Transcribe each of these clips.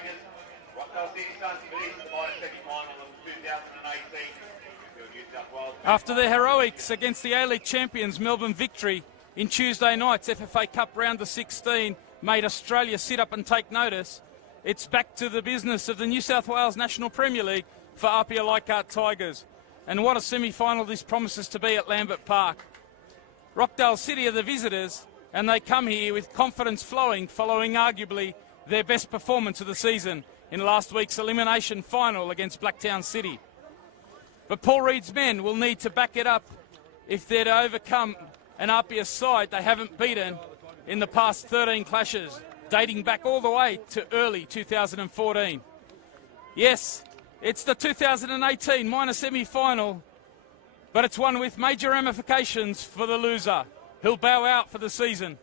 Tigers. Rockdale City Stars released the minor semi-final of 2018. New South Wales. After their heroics against the A-League champions Melbourne Victory in Tuesday night's FFA Cup round of 16 made Australia sit up and take notice, it's back to the business of the New South Wales National Premier League for APIA Leichhardt Tigers. And what a semi-final this promises to be at Lambert Park. Rockdale City are the visitors, and they come here with confidence flowing following arguably their best performance of the season in last week's elimination final against Blacktown City. But Paul Reed's men will need to back it up if they're to overcome an APIA side they haven't beaten in the past 13 clashes, dating back all the way to early 2014. Yes, it's the 2018 minor semi-final, but it's one with major ramifications for the loser, who'll bow out for the season.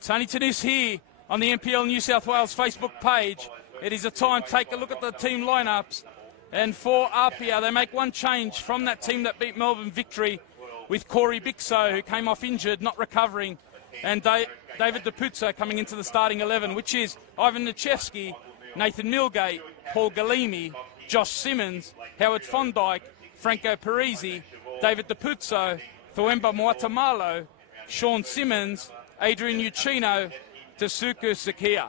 Tony Tanous here on the NPL New South Wales Facebook page. It is a time to take a look at the team lineups. And for APIA, they make one change from that team that beat Melbourne Victory, with Corey Bixo, who came off injured, not recovering, and David DePuzzo coming into the starting 11, which is Ivan Nichevsky, Nathan Milgate, Paul Galimi, Josh Simmons, Howard Fondike, Franco Parisi, David DePuzzo, Thuemba Muatamalo, Sean Simmons, Adrian Uccino, Tasuku Sakia.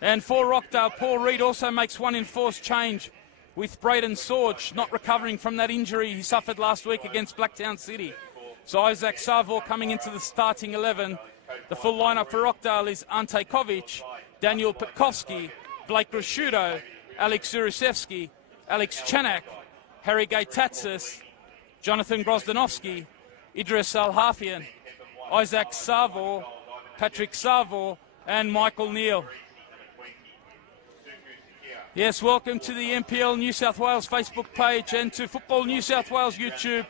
And for Rockdale, Paul Reed also makes one enforced change, with Braden Sorge not recovering from that injury he suffered last week against Blacktown City. So Isaac Savor coming into the starting 11. The full lineup for Rockdale is Ante Kovic, Daniel Petkovsky, Blake Rashudo, Alex Zurusevsky, Alex Chanak, Harry Gaitatsis, Jonathan Grozdanovsky, Idris Al-Hafian, Isaac Savor, Patrick Savor, and Michael Neal. Yes, welcome to the NPL New South Wales Facebook page and to Football New South Wales YouTube.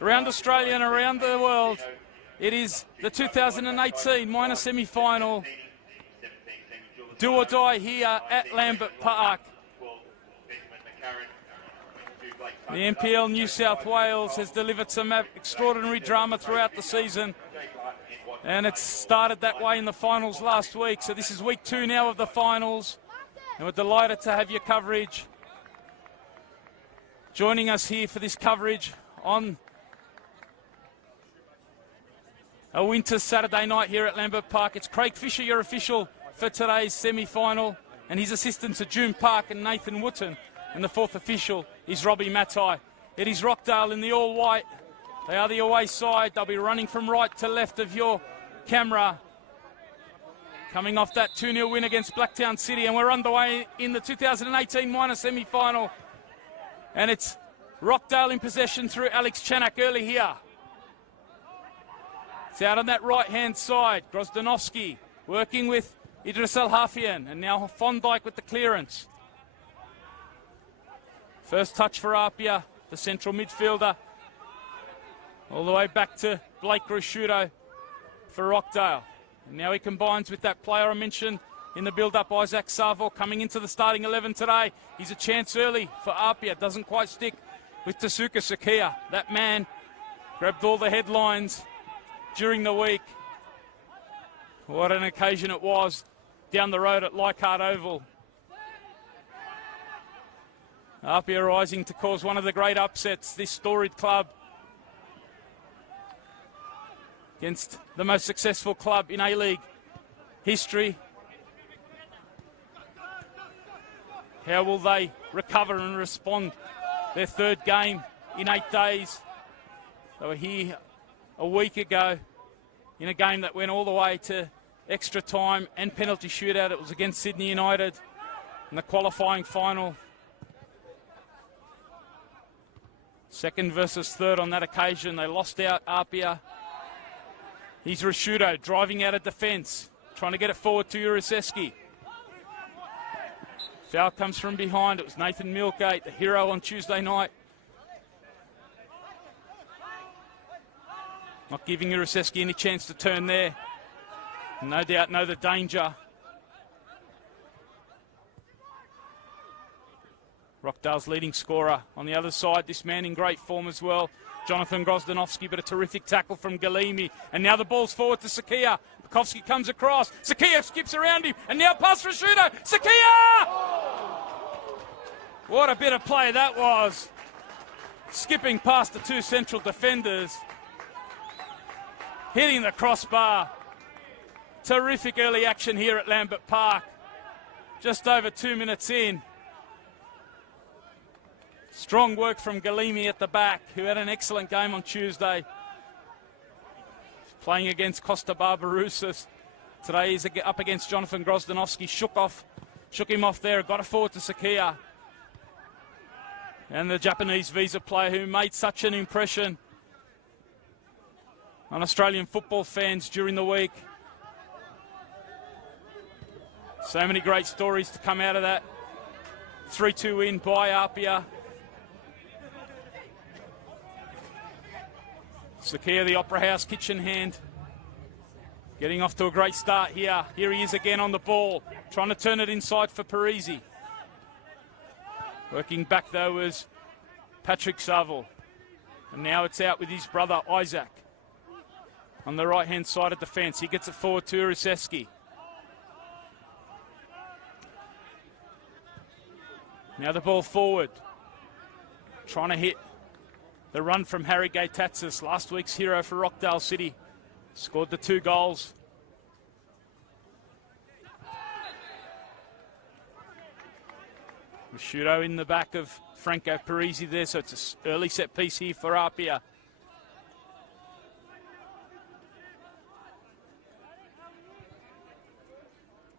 Around Australia and around the world, it is the 2018 minor semi-final. Do or die here at Lambert Park. The NPL New South Wales has delivered some extraordinary drama throughout the season, and it started that way in the finals last week. So this is week 2 now of the finals. And we're delighted to have your coverage. Joining us here for this coverage on a winter Saturday night here at Lambert Park. It's Craig Fisher, your official for today's semi-final, and his assistants are June Park and Nathan Wooten. And the fourth official is Robbie Matai. It is Rockdale in the all-white. They are the away side. They'll be running from right to left of your camera, coming off that 2-0 win against Blacktown City, and we're underway in the 2018 minor semi-final. And it's Rockdale in possession through Alex Chanak early here. It's out on that right-hand side. Grozdanovsky working with Idris Al-Hafian, and now Fondike with the clearance. First touch for Apia, the central midfielder. All the way back to Blake Rashudo for Rockdale. And now he combines with that player I mentioned in the build-up, Isaac Savor, coming into the starting 11 today. He's a chance early for Apia. Doesn't quite stick with Tasuka Sakia. That man grabbed all the headlines during the week. What an occasion it was down the road at Leichhardt Oval. Apia rising to cause one of the great upsets, this storied club, against the most successful club in A-League history. How will they recover and respond? Their third game in 8 days. They were here a week ago in a game that went all the way to extra time and penalty shootout. It was against Sydney United in the qualifying final. Second versus third on that occasion. They lost out, Apia. He's Rashudo driving out of defence, trying to get it forward to Uriseski. Foul comes from behind. It was Nathan Milgate, the hero on Tuesday night. Not giving Uriseski any chance to turn there. No doubt know the danger. Rockdale's leading scorer. On the other side, this man in great form as well, Jonathan Grozdanovski, but a terrific tackle from Galimi. And now the ball's forward to Sakia. Bukowski comes across. Sakia skips around him. And now past Rashudo. Sakia! What a bit of play that was. Skipping past the two central defenders. Hitting the crossbar. Terrific early action here at Lambert Park. Just over 2 minutes in. Strong work from Galimi at the back, who had an excellent game on Tuesday. Playing against Costa Barbarouses. Today he's up against Jonathan Grozdanovski. Shook him off there, got it forward to Sakia. And the Japanese visa player who made such an impression on Australian football fans during the week. So many great stories to come out of that. 3-2 win by APIA. Sakia, the Opera House kitchen hand, getting off to a great start here. Here he is again on the ball, trying to turn it inside for Parisi. Working back though was Patrick Saville. And now it's out with his brother Isaac. On the right-hand side of defence, he gets it forward to Urusevski. Now the ball forward, trying to hit the run from Harry Gaitatsis, last week's hero for Rockdale City. Scored the 2 goals. Rashudo in the back of Franco Parisi there, so it's an early set piece here for APIA.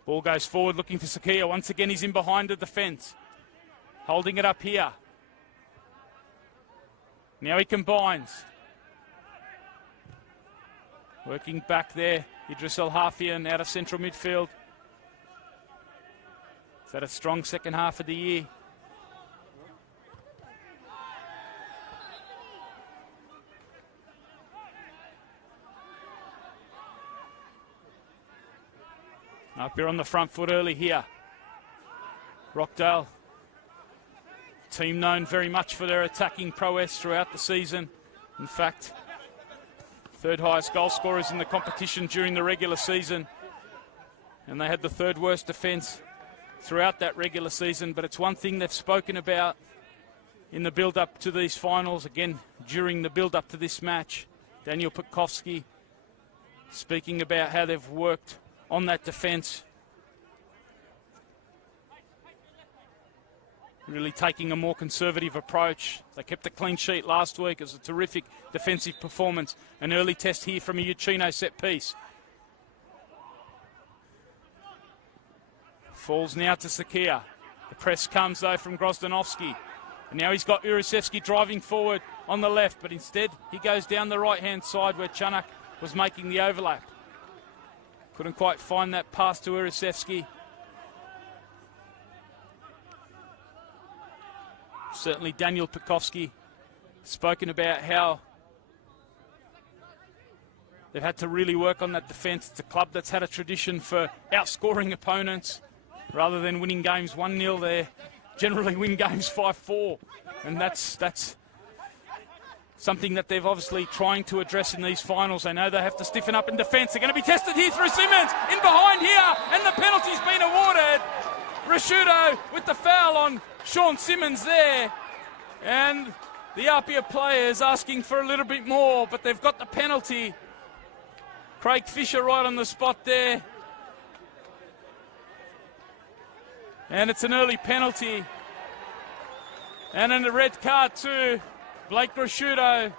Ball goes forward looking for Sakia. Once again he's in behind the defence. Holding it up here. Now he combines. Working back there, Idris El Hafian out of central midfield. He's had a strong second half of the year. Up here on the front foot early here. Rockdale, team known very much for their attacking prowess throughout the season. In fact, third highest goal scorers in the competition during the regular season. And they had the third worst defence throughout that regular season. But it's one thing they've spoken about in the build-up to these finals. Again, during the build-up to this match, Daniel Putkovsky speaking about how they've worked on that defence. Really taking a more conservative approach. They kept a clean sheet last week. It was a terrific defensive performance. An early test here from a Uchino set piece. Falls now to Sakia. The press comes though from Grozdanovski. And now he's got Urusevski driving forward on the left, but instead he goes down the right-hand side where Chanak was making the overlap. Couldn't quite find that pass to Urusevski. Certainly Daniel Putkovsky spoken about how they've had to really work on that defence. It's a club that's had a tradition for outscoring opponents rather than winning games 1-0. They generally win games 5-4, and that's something that they've obviously trying to address in these finals. They know they have to stiffen up in defence. They're going to be tested here through Simmons, in behind here, and the penalty's been awarded. Rashudo with the foul on Sean Simmons there, and the APIA players asking for a little bit more, but they've got the penalty. Craig Fisher right on the spot there, and it's an early penalty, and then a red card too. Blake Rashudo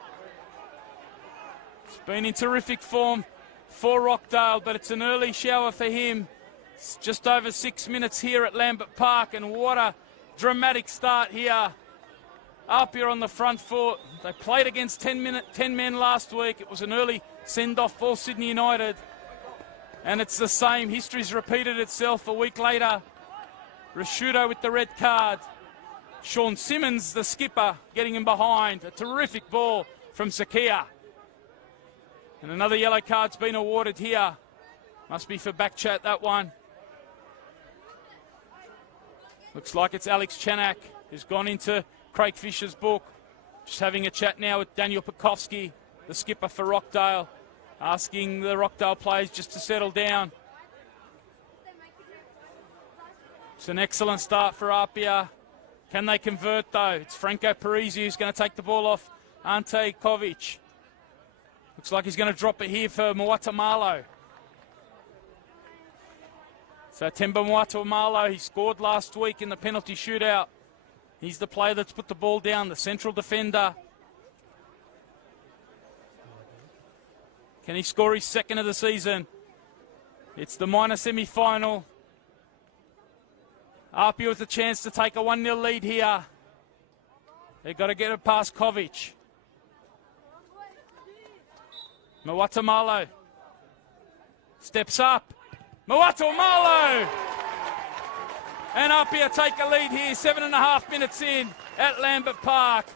has been in terrific form for Rockdale, but it's an early shower for him. It's just over 6 minutes here at Lambert Park, and what a dramatic start here. APIA on the front foot. They played against 10 men last week. It was an early send-off for Sydney United, and it's the same. History's repeated itself a week later. Rashudo with the red card. Sean Simmons, the skipper, getting him behind. A terrific ball from Sakia. And another yellow card's been awarded here. Must be for back chat, that one. Looks like it's Alex Chanak who's gone into Craig Fisher's book. Just having a chat now with Daniel Pekowski, the skipper for Rockdale, asking the Rockdale players just to settle down. It's an excellent start for APIA. Can they convert though? It's Franco Parisi who's going to take the ball off Ante Kovic. Looks like he's going to drop it here for Moatamalo. So Temba Moatamalo, he scored last week in the penalty shootout. He's the player that's put the ball down, the central defender. Can he score his second of the season? It's the minor semi-final. APIA with a chance to take a 1-0 lead here. They've got to get it past Kovic. Moatamalo steps up. Moatamalo! And APIA take a lead here, 7.5 minutes in at Lambert Park.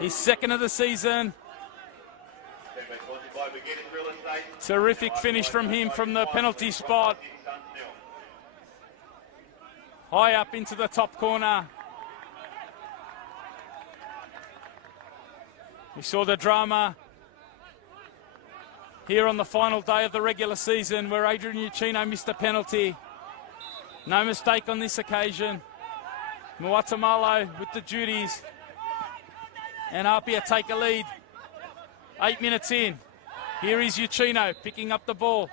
His second of the season. Terrific finish from him from the penalty spot. High up into the top corner. We saw the drama here on the final day of the regular season where Adrian Uccino missed a penalty. No mistake on this occasion. Moatamalo with the duties. And APIA take a lead. 8 minutes in. Here is Uccino picking up the ball.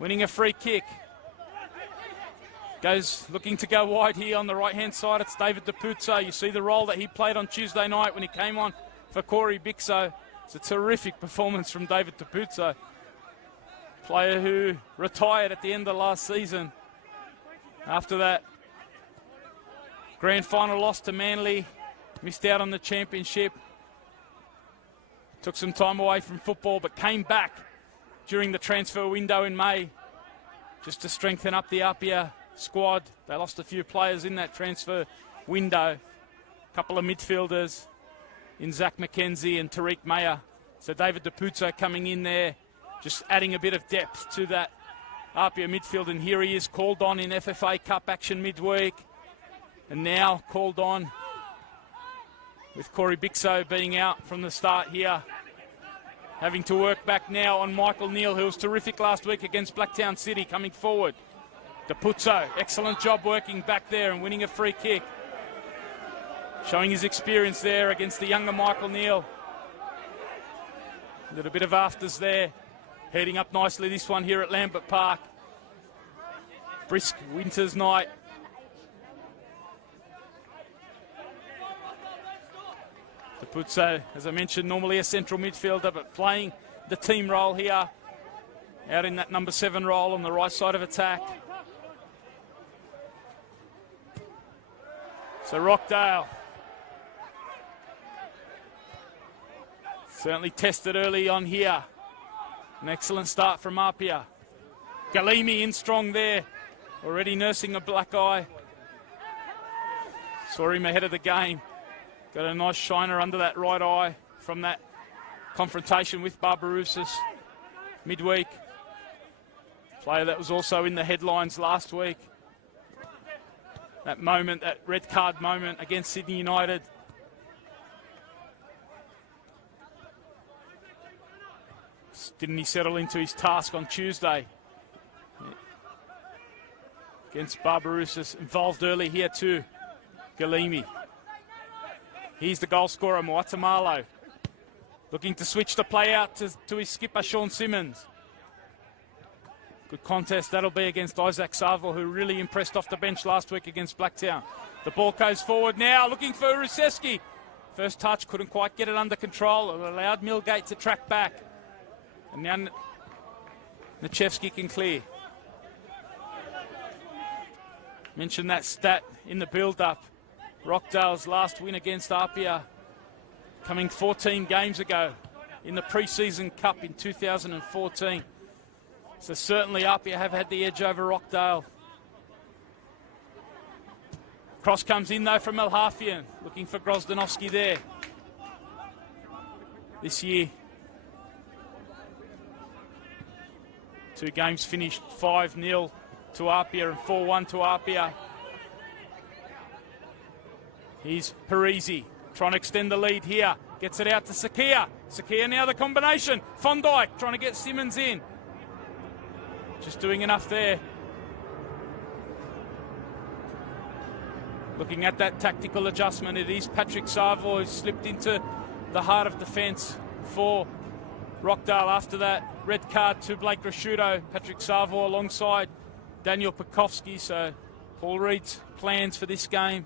Winning a free kick. Goes looking to go wide here on the right-hand side. It's David DePuzzo. You see the role that he played on Tuesday night when he came on for Corey Bixo. It's a terrific performance from David DePuzzo. Player who retired at the end of last season. After that grand final loss to Manly. Missed out on the championship. Took some time away from football but came back during the transfer window in May just to strengthen up the APIA squad. They lost a few players in that transfer window. A couple of midfielders in Zach McKenzie and Tariq Mayer. So David DePuzzo coming in there, just adding a bit of depth to that APIA midfield. And here he is called on in FFA Cup action midweek. And now called on with Corey Bixo being out from the start here. Having to work back now on Michael Neal, who was terrific last week against Blacktown City, coming forward. DePuzzo, excellent job working back there and winning a free kick. Showing his experience there against the younger Michael Neal. A little bit of afters there. Heading up nicely this one here at Lambert Park. Brisk winter's night. DePuzzo, as I mentioned, normally a central midfielder, but playing the team role here. Out in that number 7 role on the right side of attack. So Rockdale certainly tested early on here. An excellent start from APIA. Galimi in strong there, already nursing a black eye. Saw him ahead of the game. Got a nice shiner under that right eye from that confrontation with Barbarouses midweek. Player that was also in the headlines last week. That moment, that red card moment against Sydney United. Didn't he settle into his task on Tuesday? Against Barbarouses, involved early here too. Galimi. He's the goal scorer, Moatamalo. Looking to switch the play out to his skipper, Sean Simmons. Good contest that'll be against Isaac Saville, who really impressed off the bench last week against Blacktown. The ball goes forward now, looking for Ruseski. First touch, couldn't quite get it under control. It allowed Millgate to track back. And now Nachevsky can clear. Mentioned that stat in the build-up. Rockdale's last win against APIA coming 14 games ago in the pre-season cup in 2014. So certainly APIA have had the edge over Rockdale. Cross comes in though from Elhafian, looking for Grozdanovsky there. This year Two games finished 5-0 to APIA and 4-1 to APIA. Here's Parisi trying to extend the lead here. Gets it out to Sakia. Sakia now the combination. Von Dijk trying to get Simmons in. Just doing enough there. Looking at that tactical adjustment, it is Patrick Savoy who slipped into the heart of defence for Rockdale. After that, red card to Blake Rasciuto. Patrick Savoy alongside Daniel Pekowski. So Paul Reed's plans for this game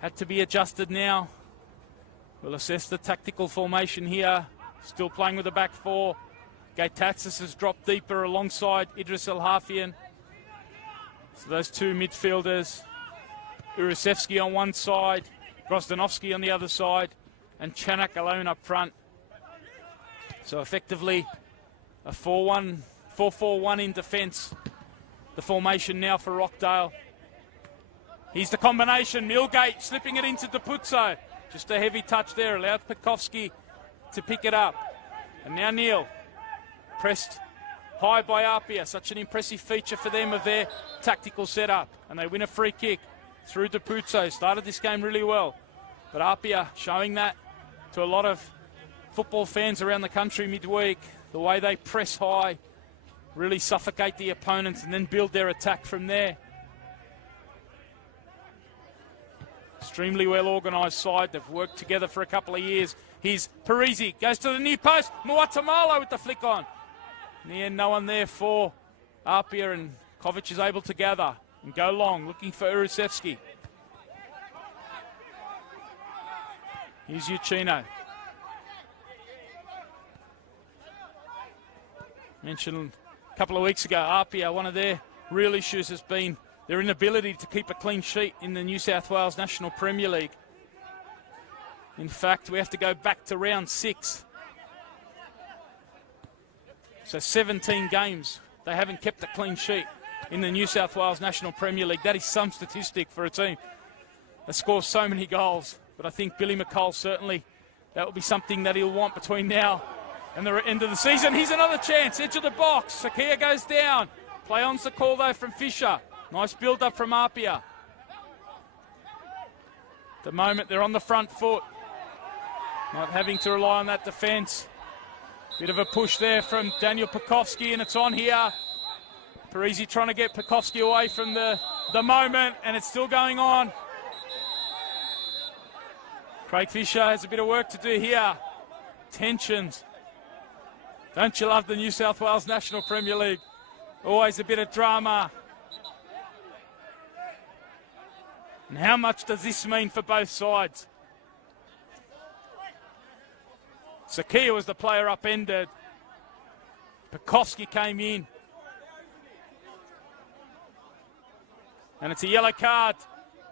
had to be adjusted now. We'll assess the tactical formation here. Still playing with the back four. Gaitatsis has dropped deeper alongside Idris El-Hafian. So those two midfielders, Urusevski on one side, Grozdanovski on the other side, and Chanak alone up front. So effectively a 4-4-1 in defence. The formation now for Rockdale. Here's the combination. Milgate slipping it into Depuzo. Just a heavy touch there. Allowed Pekowski to pick it up. And now Neil. Pressed high by APIA. Such an impressive feature for them of their tactical setup. And they win a free kick through Depuzo. Started this game really well. But APIA showing that to a lot of football fans around the country midweek. The way they press high, really suffocate the opponents and then build their attack from there. Extremely well organised side. They've worked together for a couple of years. Here's Parisi. Goes to the near post. Muatamalo with the flick on. In the end, no one there for APIA, and Kovic is able to gather and go long, looking for Urusevski. Here's Uccino. Mentioned a couple of weeks ago, APIA, one of their real issues has been their inability to keep a clean sheet in the New South Wales National Premier League. In fact, we have to go back to round 6. So 17 games, they haven't kept a clean sheet in the New South Wales National Premier League. That is some statistic for a team that scores so many goals. But I think Billy McColl certainly, that will be something that he'll want between now and the end of the season. Here's another chance, edge of the box. Sakia goes down. Play on's the call though from Fisher. Nice build-up from APIA. At the moment, they're on the front foot. Not having to rely on that defence. Bit of a push there from Daniel Pekowski, and it's on here. Parisi trying to get Pekowski away from the moment, and it's still going on. Craig Fisher has a bit of work to do here. Tensions. Don't you love the New South Wales National Premier League? Always a bit of drama. And how much does this mean for both sides? Sakia was the player upended. Pekowski came in. And it's a yellow card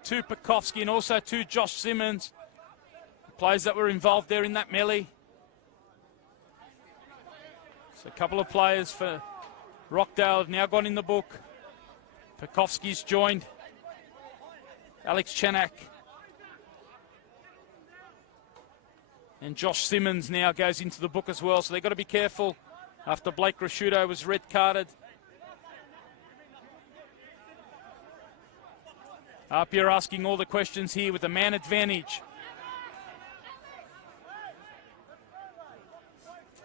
to Pekowski and also to Josh Simmons. The players that were involved there in that melee. So a couple of players for Rockdale have now gone in the book. Pekowski's joined Alex Chanak. And Josh Simmons now goes into the book as well. So they've got to be careful after Blake Rasciuto was red carded. APIA asking all the questions here with a man advantage.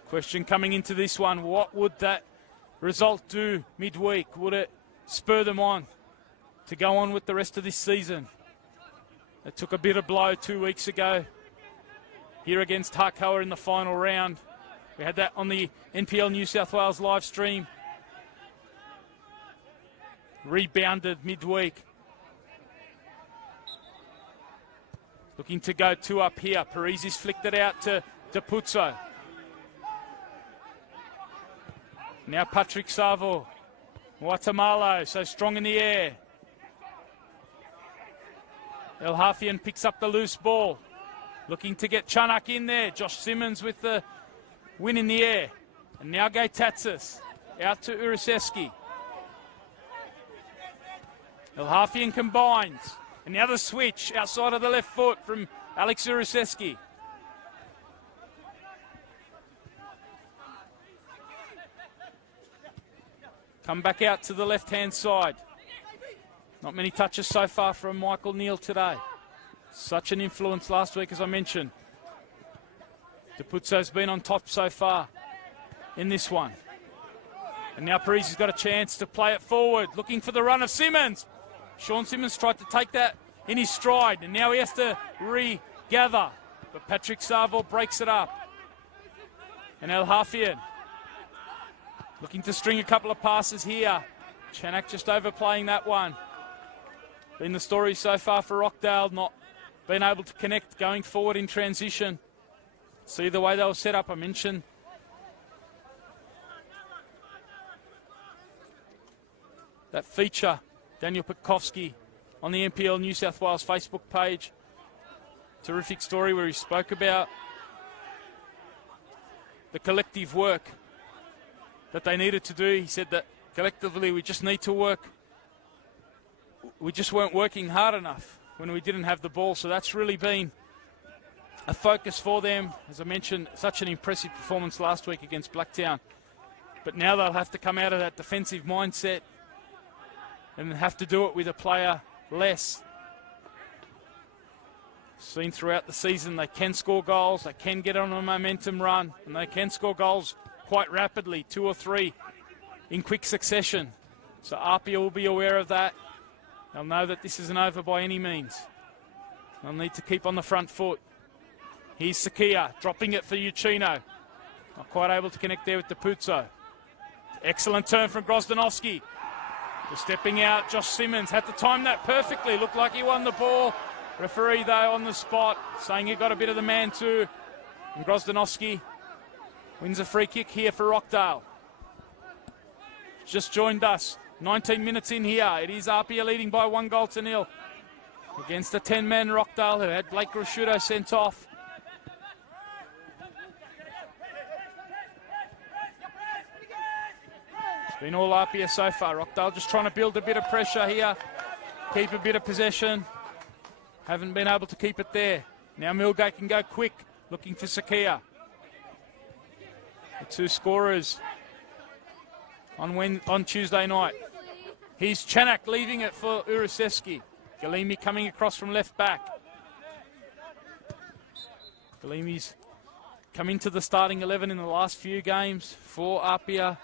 Question coming into this one, what would that result do midweek? Would it spur them on to go on with the rest of this season? They took a bit of blow 2 weeks ago here against Harcoa in the final round. We had that on the NPL New South Wales live stream. Rebounded midweek. Looking to go 2 up here. Parisi's flicked it out to Depuzo. Now Patrick Savo. Guatemala, so strong in the air. El-Hafian picks up the loose ball. Looking to get Chanak in there. Josh Simmons with the win in the air. And now Gaitatsis. Out to Urusevski. El-Hafian combines. And now the switch outside of the left foot from Alex Urusevski. come back out to the left-hand side. Not many touches so far from Michael Neal today. Such an influence last week, as I mentioned. Deputso's been on top so far in this one. And now Parisi's got a chance to play it forward, looking for the run of Simmons. Sean Simmons tried to take that in his stride, and now he has to regather. But Patrick Sarville breaks it up. And El Hafian looking to string a couple of passes here. Chanak just overplaying that one. Been the story so far for Rockdale, not being able to connect going forward in transition. See the way they were set up, I mentioned. That feature, Daniel Petkovsky on the NPL New South Wales Facebook page. Terrific story where he spoke about the collective work that they needed to do. He said that collectively we just need to work. We just weren't working hard enough when we didn't have the ball. So that's really been a focus for them. As I mentioned, such an impressive performance last week against Blacktown. But now they'll have to come out of that defensive mindset and have to do it with a player less. Seen throughout the season, they can score goals, they can get on a momentum run, and they can score goals quite rapidly, 2 or 3 in quick succession. So APIA will be aware of that. They'll know that this isn't over by any means. They'll need to keep on the front foot. Here's Sakia, dropping it for Uchino. Not quite able to connect there with Deputso. Excellent turn from Grozdanovsky. Stepping out, Josh Simmons had to time that perfectly. Looked like he won the ball. Referee, though, on the spot, saying he got a bit of the man too. And Grozdanovsky wins a free kick here for Rockdale. Just joined us. 19 minutes in here. It is APIA leading by 1-0 against a 10-man Rockdale who had Blake Grosciuto sent off. It's been all APIA so far. Rockdale just trying to build a bit of pressure here, keep a bit of possession. Haven't been able to keep it there. Now Milgate can go quick, looking for Sakia. The 2 scorers on Tuesday night. Here's Chanak leaving it for Urusevski. Galimi coming across from left back. Galimi's come into the starting 11 in the last few games for APIA.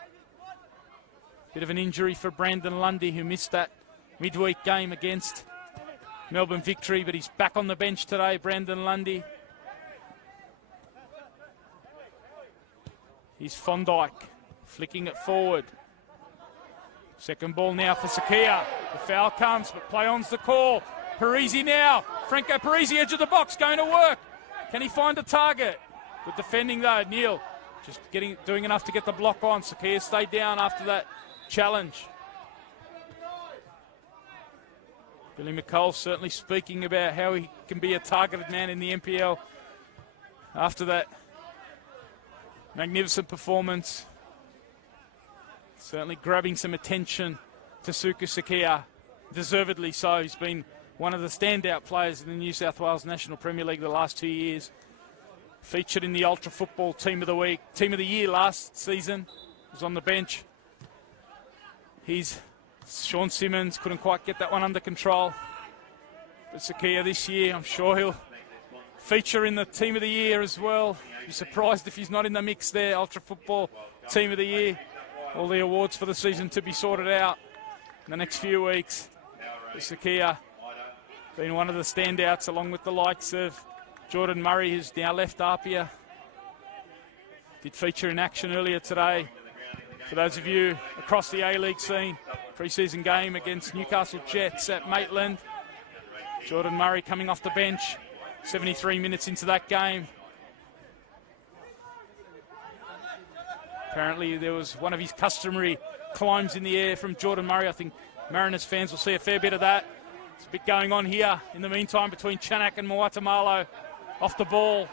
Bit of an injury for Brandon Lundy, who missed that midweek game against Melbourne Victory, but he's back on the bench today, Brandon Lundy. Here's Fondike, flicking it forward. Second ball now for Sakia. The foul comes, but play on's the call. Parisi now. Franco Parisi, edge of the box, going to work. Can he find a target? Good defending though, Neal. Just doing enough to get the block on. Sakia stayed down after that challenge. Billy McColl certainly speaking about how he can be a targeted man in the NPL after that magnificent performance. Certainly grabbing some attention to Suku Sakia, deservedly so. He's been one of the standout players in the New South Wales National Premier League the last 2 years. Featured in the Ultra Football Team of the Year last season. Was on the bench. He's Sean Simmons, couldn't quite get that one under control. But Sakia this year, I'm sure he'll feature in the Team of the Year as well. Be surprised if he's not in the mix there. Ultra Football Team of the Year. All the awards for the season to be sorted out in the next few weeks. But Sakia been one of the standouts, along with the likes of Jordan Murray, who's now left APIA. Did feature in action earlier today. For those of you across the A-League scene, pre-season game against Newcastle Jets at Maitland. Jordan Murray coming off the bench, 73 minutes into that game. Apparently there was one of his customary climbs in the air from Jordan Murray. I think Mariners fans will see a fair bit of that. There's a bit going on here in the meantime between Chanak and Moatamalo. Off the ball.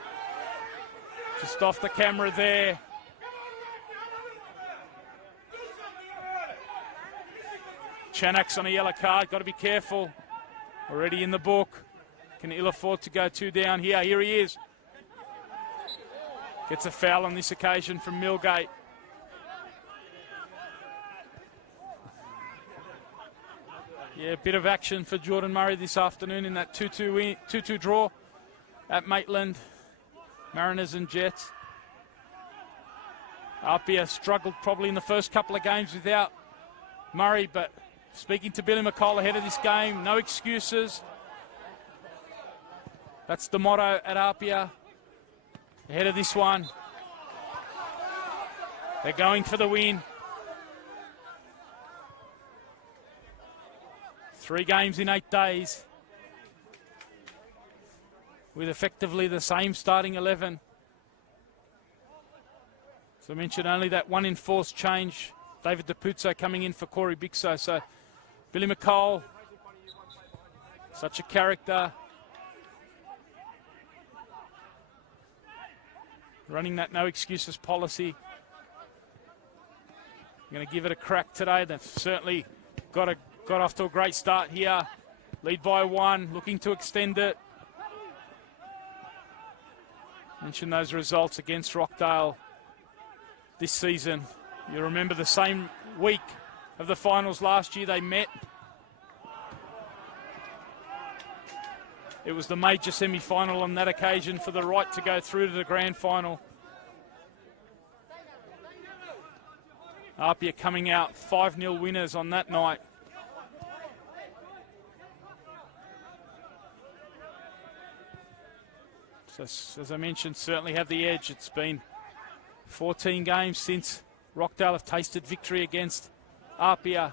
Just off the camera there. Chanak's on a yellow card, got to be careful. Already in the book. Can ill afford to go 2 down here. Here he is. Gets a foul on this occasion from Milgate. Yeah, a bit of action for Jordan Murray this afternoon in that 2-2 draw at Maitland. Mariners and Jets. APIA struggled probably in the first couple of games without Murray, but speaking to Billy McCall ahead of this game, no excuses. That's the motto at APIA. Ahead of this one. They're going for the win. 3 games in 8 days. With effectively the same starting 11. As I mentioned, only that 1 enforced change. David DePuzzo coming in for Corey Bixo. So Billy McCall, such a character. Running that no excuses policy. Going to give it a crack today. They've certainly got off to a great start here. Lead by 1, looking to extend it. Mention those results against Rockdale this season. You remember the same week of the finals last year they met. It was the major semi-final on that occasion for the right to go through to the grand final. APIA coming out 5-0 winners on that night. So, as I mentioned, certainly have the edge. It's been 14 games since Rockdale have tasted victory against APIA.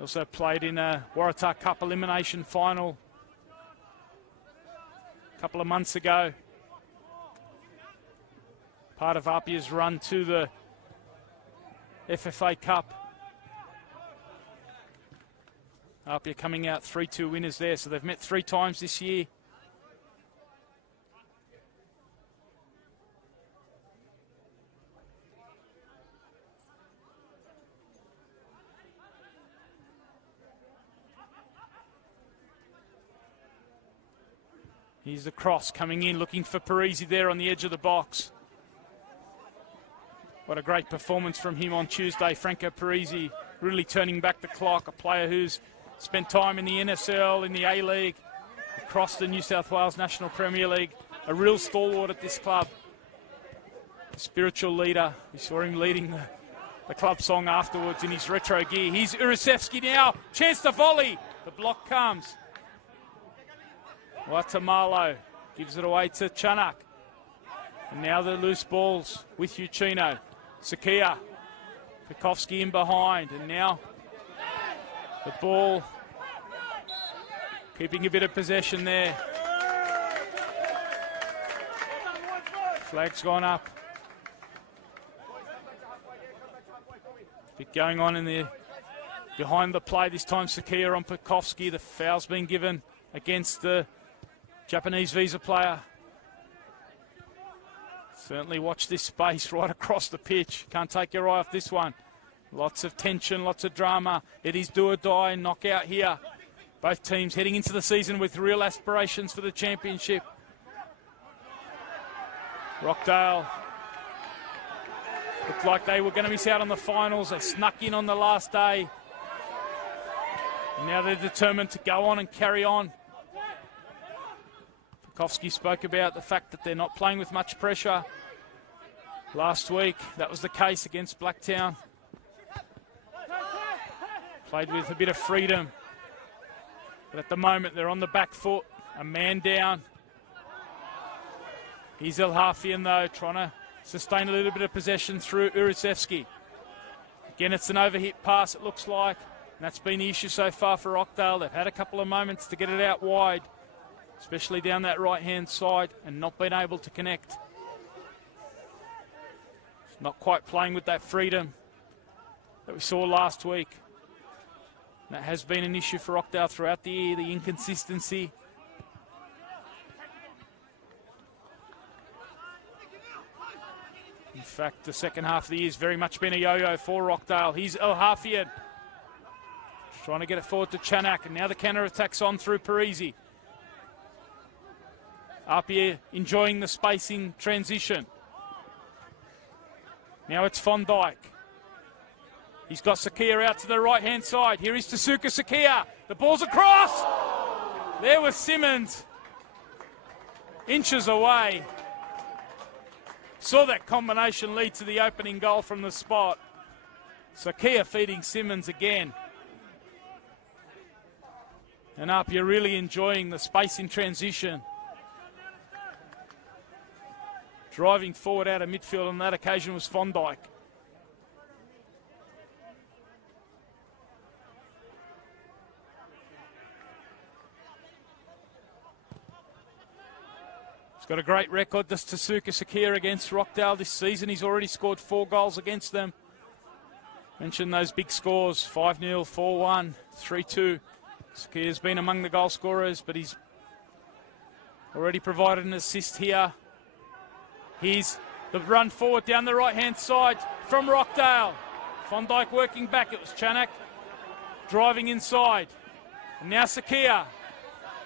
Also played in a Waratah Cup elimination final a couple of months ago. Part of APIA's run to the FFA Cup. APIA coming out 3-2 winners there, so they've met 3 times this year. Here's the cross coming in, looking for Parisi there on the edge of the box. What a great performance from him on Tuesday. Franco Parisi really turning back the clock, a player who's spent time in the NSL, in the A-League, across the New South Wales National Premier League. A real stalwart at this club. A spiritual leader. We saw him leading the club song afterwards in his retro gear. Here's Urasevsky now. Chance to volley. The block comes. Watamalo gives it away to Chanak. And now the loose balls with Uchino. Sakia. Pekovsky in behind. And now the ball keeping a bit of possession there. Flag's gone up. Bit going on in the behind the play this time. Sakia on Pekovsky. The foul's been given against the Japanese visa player. Certainly watch this space right across the pitch. Can't take your eye off this one. Lots of tension, lots of drama. It is do or die, knockout here. Both teams heading into the season with real aspirations for the championship. Rockdale looked like they were going to miss out on the finals. They snuck in on the last day. And now they're determined to go on and carry on. Pekovsky spoke about the fact that they're not playing with much pressure. Last week, that was the case against Blacktown. Played with a bit of freedom. But at the moment, they're on the back foot. A man down. Here's Elhafian, though, trying to sustain a little bit of possession through Urasevsky. Again, it's an overhit pass, it looks like. And that's been the issue so far for Rockdale. They've had a couple of moments to get it out wide, especially down that right-hand side, and not been able to connect. Not quite playing with that freedom that we saw last week. That has been an issue for Rockdale throughout the year, the inconsistency. In fact, the second half of the year has very much been a yo-yo for Rockdale. Here's Elhafian. Trying to get it forward to Chanak, and now the counter-attack's on through Parisi. APIA enjoying the spacing transition. Now it's Von Dijk. He's got Sakia out to the right-hand side. Here is Tasuka Sakia. The ball's across. There was Simmons. Inches away. Saw that combination lead to the opening goal from the spot. Sakia feeding Simmons again. And APIA really enjoying the space in transition. Driving forward out of midfield on that occasion was Fondike. He's got a great record, this Tasuka Sakia against Rockdale this season. He's already scored 4 goals against them. Mentioned those big scores, 5-0, 4-1, 3-2. Sakia's been among the goal scorers, but he's already provided an assist here. Here's the run forward down the right-hand side from Rockdale. Fondike working back. It was Chanak driving inside. And now Sakia.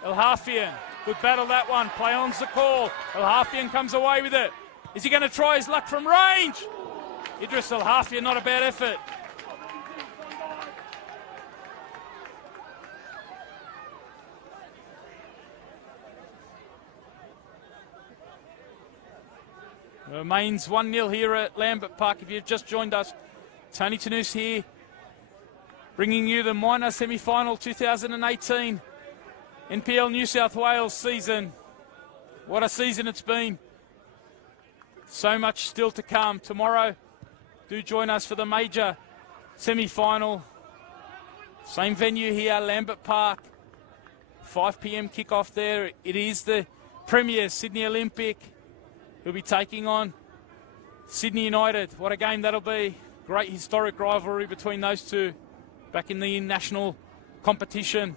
El Hafian. Good battle, that one. Play on's the call. El Hafian comes away with it. Is he going to try his luck from range? Idris El Hafian, not a bad effort. It remains 1-0 here at Lambert Park. If you've just joined us, Tony Tanous here, bringing you the minor semi-final 2018 NPL New South Wales season. What a season it's been. So much still to come. Tomorrow, do join us for the major semi-final. Same venue here, Lambert Park. 5 p.m. kickoff there. It is the Premier Sydney Olympic. He'll be taking on Sydney United. What a game that'll be. Great historic rivalry between those two back in the national competition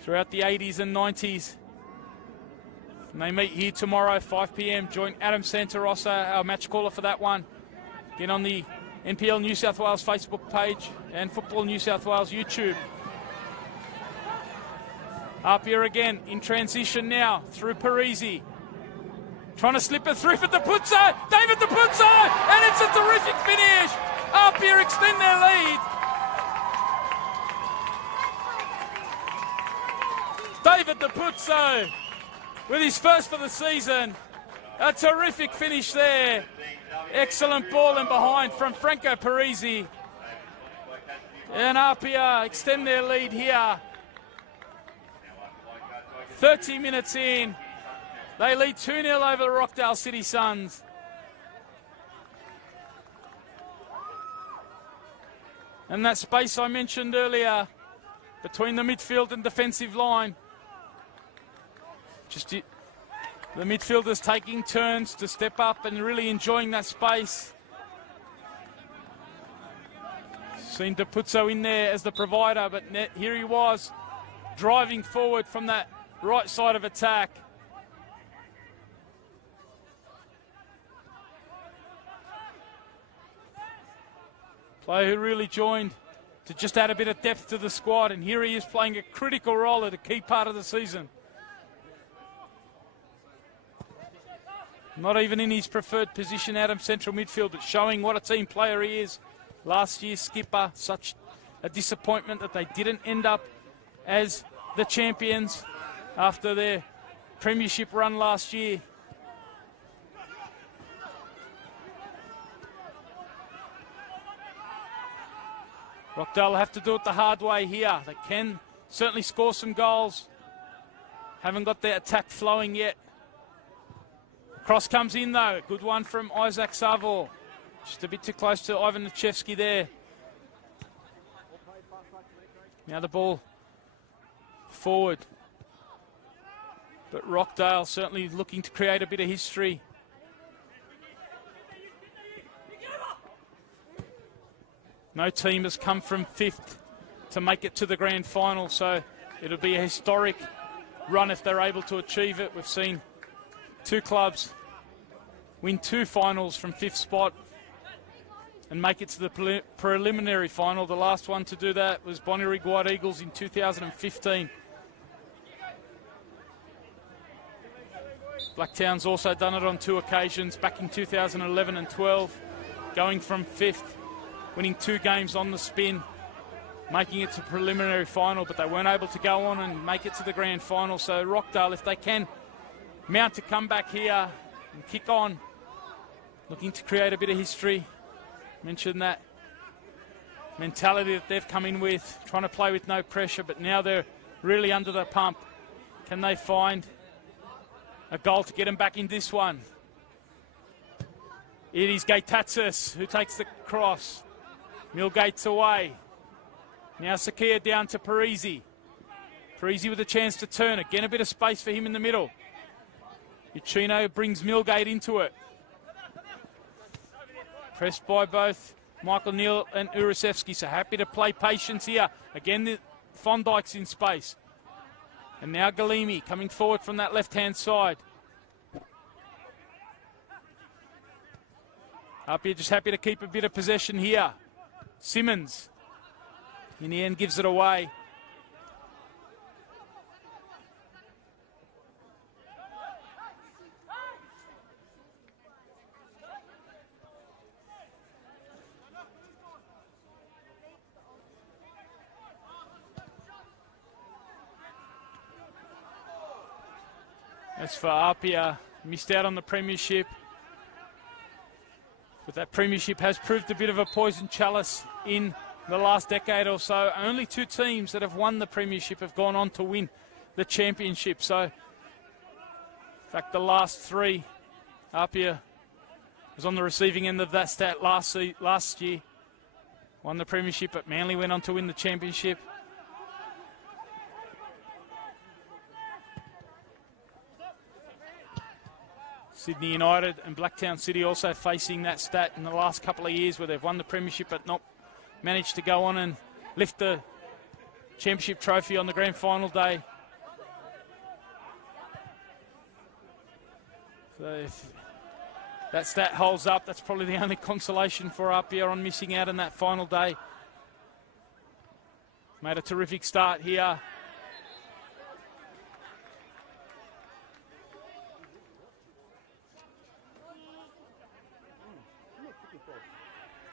throughout the 80s and 90s. And they meet here tomorrow, 5 p.m. Join Adam Santarossa, our match caller for that one. Get on the NPL New South Wales Facebook page and Football New South Wales YouTube. APIA again in transition now through Parisi. Trying to slip it through for Dapuzzo. David Dapuzzo! And it's a terrific finish. APIA extend their lead. David Dapuzzo with his first for the season. A terrific finish there. Excellent ball in behind from Franco Parisi. And APIA extend their lead here. 30 minutes in. They lead 2-0 over the Rockdale City Suns. And that space I mentioned earlier between the midfield and defensive line. Just the midfielders taking turns to step up and really enjoying that space. Seen Dapuzzo in there as the provider, but here he was driving forward from that right side of attack. Player who really joined to just add a bit of depth to the squad, and here he is playing a critical role at a key part of the season. Not even in his preferred position out of central midfield, but showing what a team player he is. Last year's skipper, such a disappointment that they didn't end up as the champions after their premiership run last year. Rockdale have to do it the hard way here. They can certainly score some goals. Haven't got their attack flowing yet. Cross comes in though. Good one from Isaac Savor. Just a bit too close to Ivan Nichevsky there. Now the ball forward. But Rockdale certainly looking to create a bit of history. No team has come from 5th to make it to the grand final, so it'll be a historic run if they're able to achieve it. We've seen 2 clubs win 2 finals from 5th spot and make it to the preliminary final. The last one to do that was Bonnyrigg White Eagles in 2015. Blacktown's also done it on 2 occasions, back in 2011 and 12, going from 5th. winning 2 games on the spin, making it to preliminary final, but they weren't able to go on and make it to the grand final. So Rockdale, if they can mount a comeback here and kick on, looking to create a bit of history. Mentioned that mentality that they've come in with, trying to play with no pressure, but now they're really under the pump. Can they find a goal to get them back in this one? It is Gaetatsis who takes the cross. Millgate's away. Now Sakia down to Parisi. Parisi with a chance to turn. Again, a bit of space for him in the middle. Uchino brings Millgate into it. Pressed by both Michael Neal and Urasevsky, so happy to play patience here. Again, the Fondykes in space. And now Galimi coming forward from that left-hand side. APIA just happy to keep a bit of possession here. Simmons, in the end, gives it away. As for APIA, missed out on the premiership. But that premiership has proved a bit of a poison chalice in the last decade or so. Only 2 teams that have won the premiership have gone on to win the championship. So, in fact, the last 3, APIA was on the receiving end of that stat last year. Won the premiership, but Manly went on to win the championship. Sydney United and Blacktown City also facing that stat in the last couple of years, where they've won the premiership but not managed to go on and lift the championship trophy on the grand final day. So if that stat holds up, that's probably the only consolation for APIA on missing out on that final day. Made a terrific start here.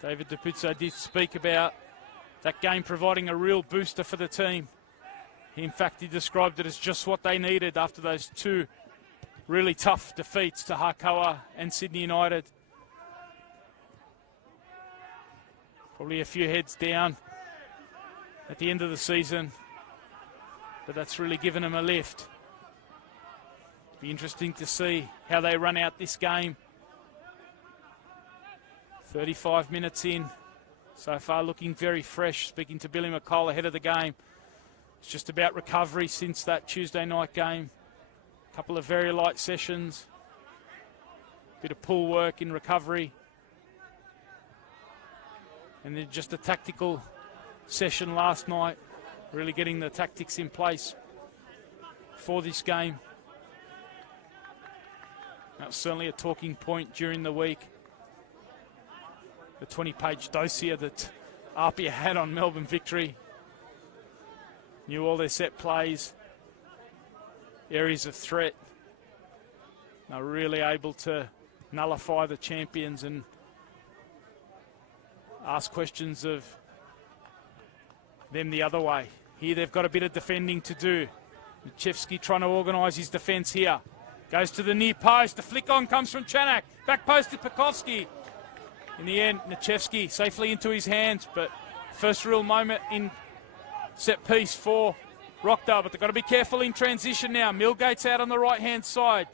David DePizzo did speak about that game providing a real booster for the team. In fact, he described it as just what they needed after those 2 really tough defeats to Harkoa and Sydney United. Probably a few heads down at the end of the season, but that's really given them a lift. Be interesting to see how they run out this game. 35 minutes in, so far looking very fresh. Speaking to Billy McCall ahead of the game, it's just about recovery since that Tuesday night game. A couple of very light sessions, bit of pull work in recovery, and then just a tactical session last night, really getting the tactics in place for this game. That was certainly a talking point during the week. The 20-page dossier that APIA had on Melbourne Victory. Knew all their set plays, areas of threat. They were really able to nullify the champions and ask questions of them the other way. Here they've got a bit of defending to do. Leichhardt trying to organise his defence here. Goes to the near post. The flick on comes from Chanak. Back post to Pekovsky. In the end, Leichhardt safely into his hands, but first real moment in set piece for Rockdale, but they've got to be careful in transition now. Millgate's out on the right-hand side.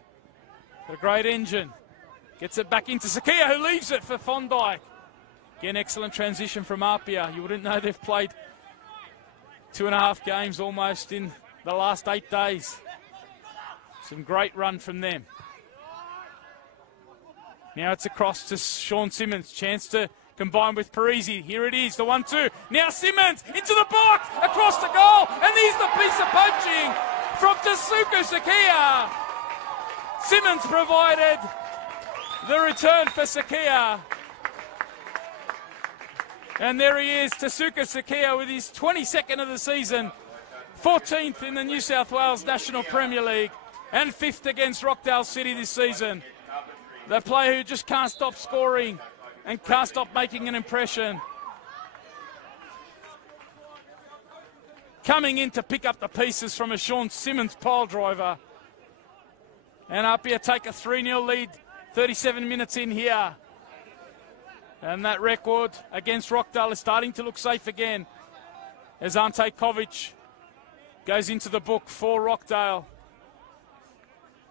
Got a great engine. Gets it back into Sakia, who leaves it for Fondike. Again, excellent transition from APIA. You wouldn't know they've played 2.5 games almost in the last 8 days. Some great run from them. Now it's across to Sean Simmons. Chance to combine with Parisi. Here it is, the 1-2. Now Simmons into the box, across the goal, and there's the piece of poaching from Tasuku Sakia. Simmons provided the return for Sakia. And there he is, Tasuku Sakia, with his 22nd of the season, 14th in the New South Wales National Premier League, and 5th against Rockdale City this season. The player who just can't stop scoring and can't stop making an impression. coming in to pick up the pieces from a Sean Simmons pile driver. And APIA take a 3-0 lead, 37 minutes in here. And that record against Rockdale is starting to look safe again, as Ante Kovic goes into the book for Rockdale.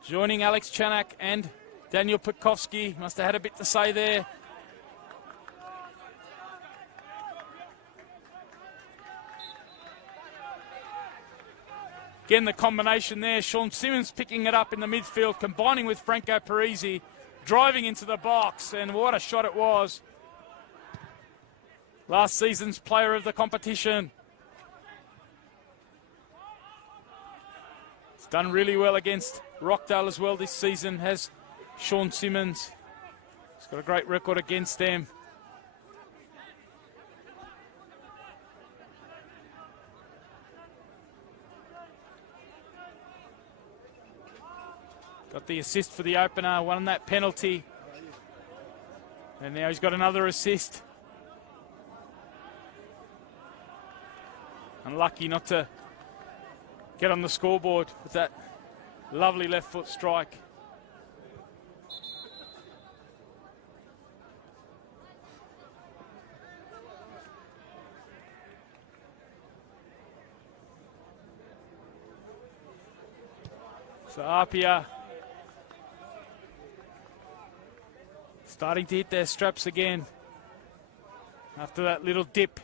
Joining Alex Chanak and Daniel Petkovsky. Must have had a bit to say there. Again, the combination there. Sean Simmons picking it up in the midfield, combining with Franco Parisi, driving into the box, and what a shot it was. Last season's player of the competition. He's done really well against Rockdale as well this season, has Sean Simmons. He's got a great record against them. Got the assist for the opener, won that penalty. And now he's got another assist. Unlucky not to get on the scoreboard with that lovely left foot strike. So APIA starting to hit their straps again after that little dip.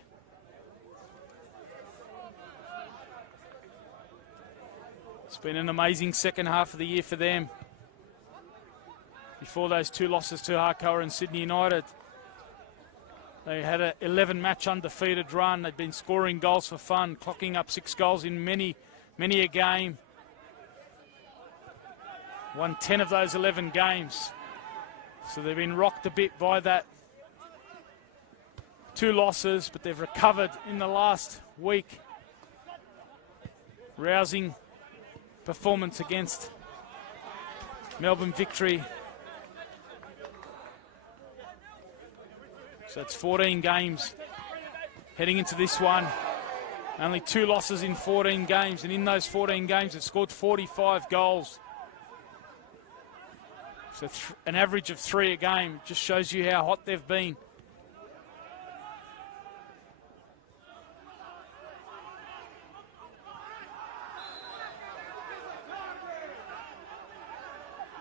It's been an amazing second half of the year for them. Before those two losses to Harcoa and Sydney United, they had an 11-match undefeated run. They'd been scoring goals for fun, clocking up 6 goals in many a game. Won 10 of those 11 games. So they've been rocked a bit by that. 2 losses, but they've recovered in the last week. Rousing performance against Melbourne Victory. So it's 14 games heading into this one. Only 2 losses in 14 games, and in those 14 games they've scored 45 goals. So an average of 3 a game. Just shows you how hot they've been.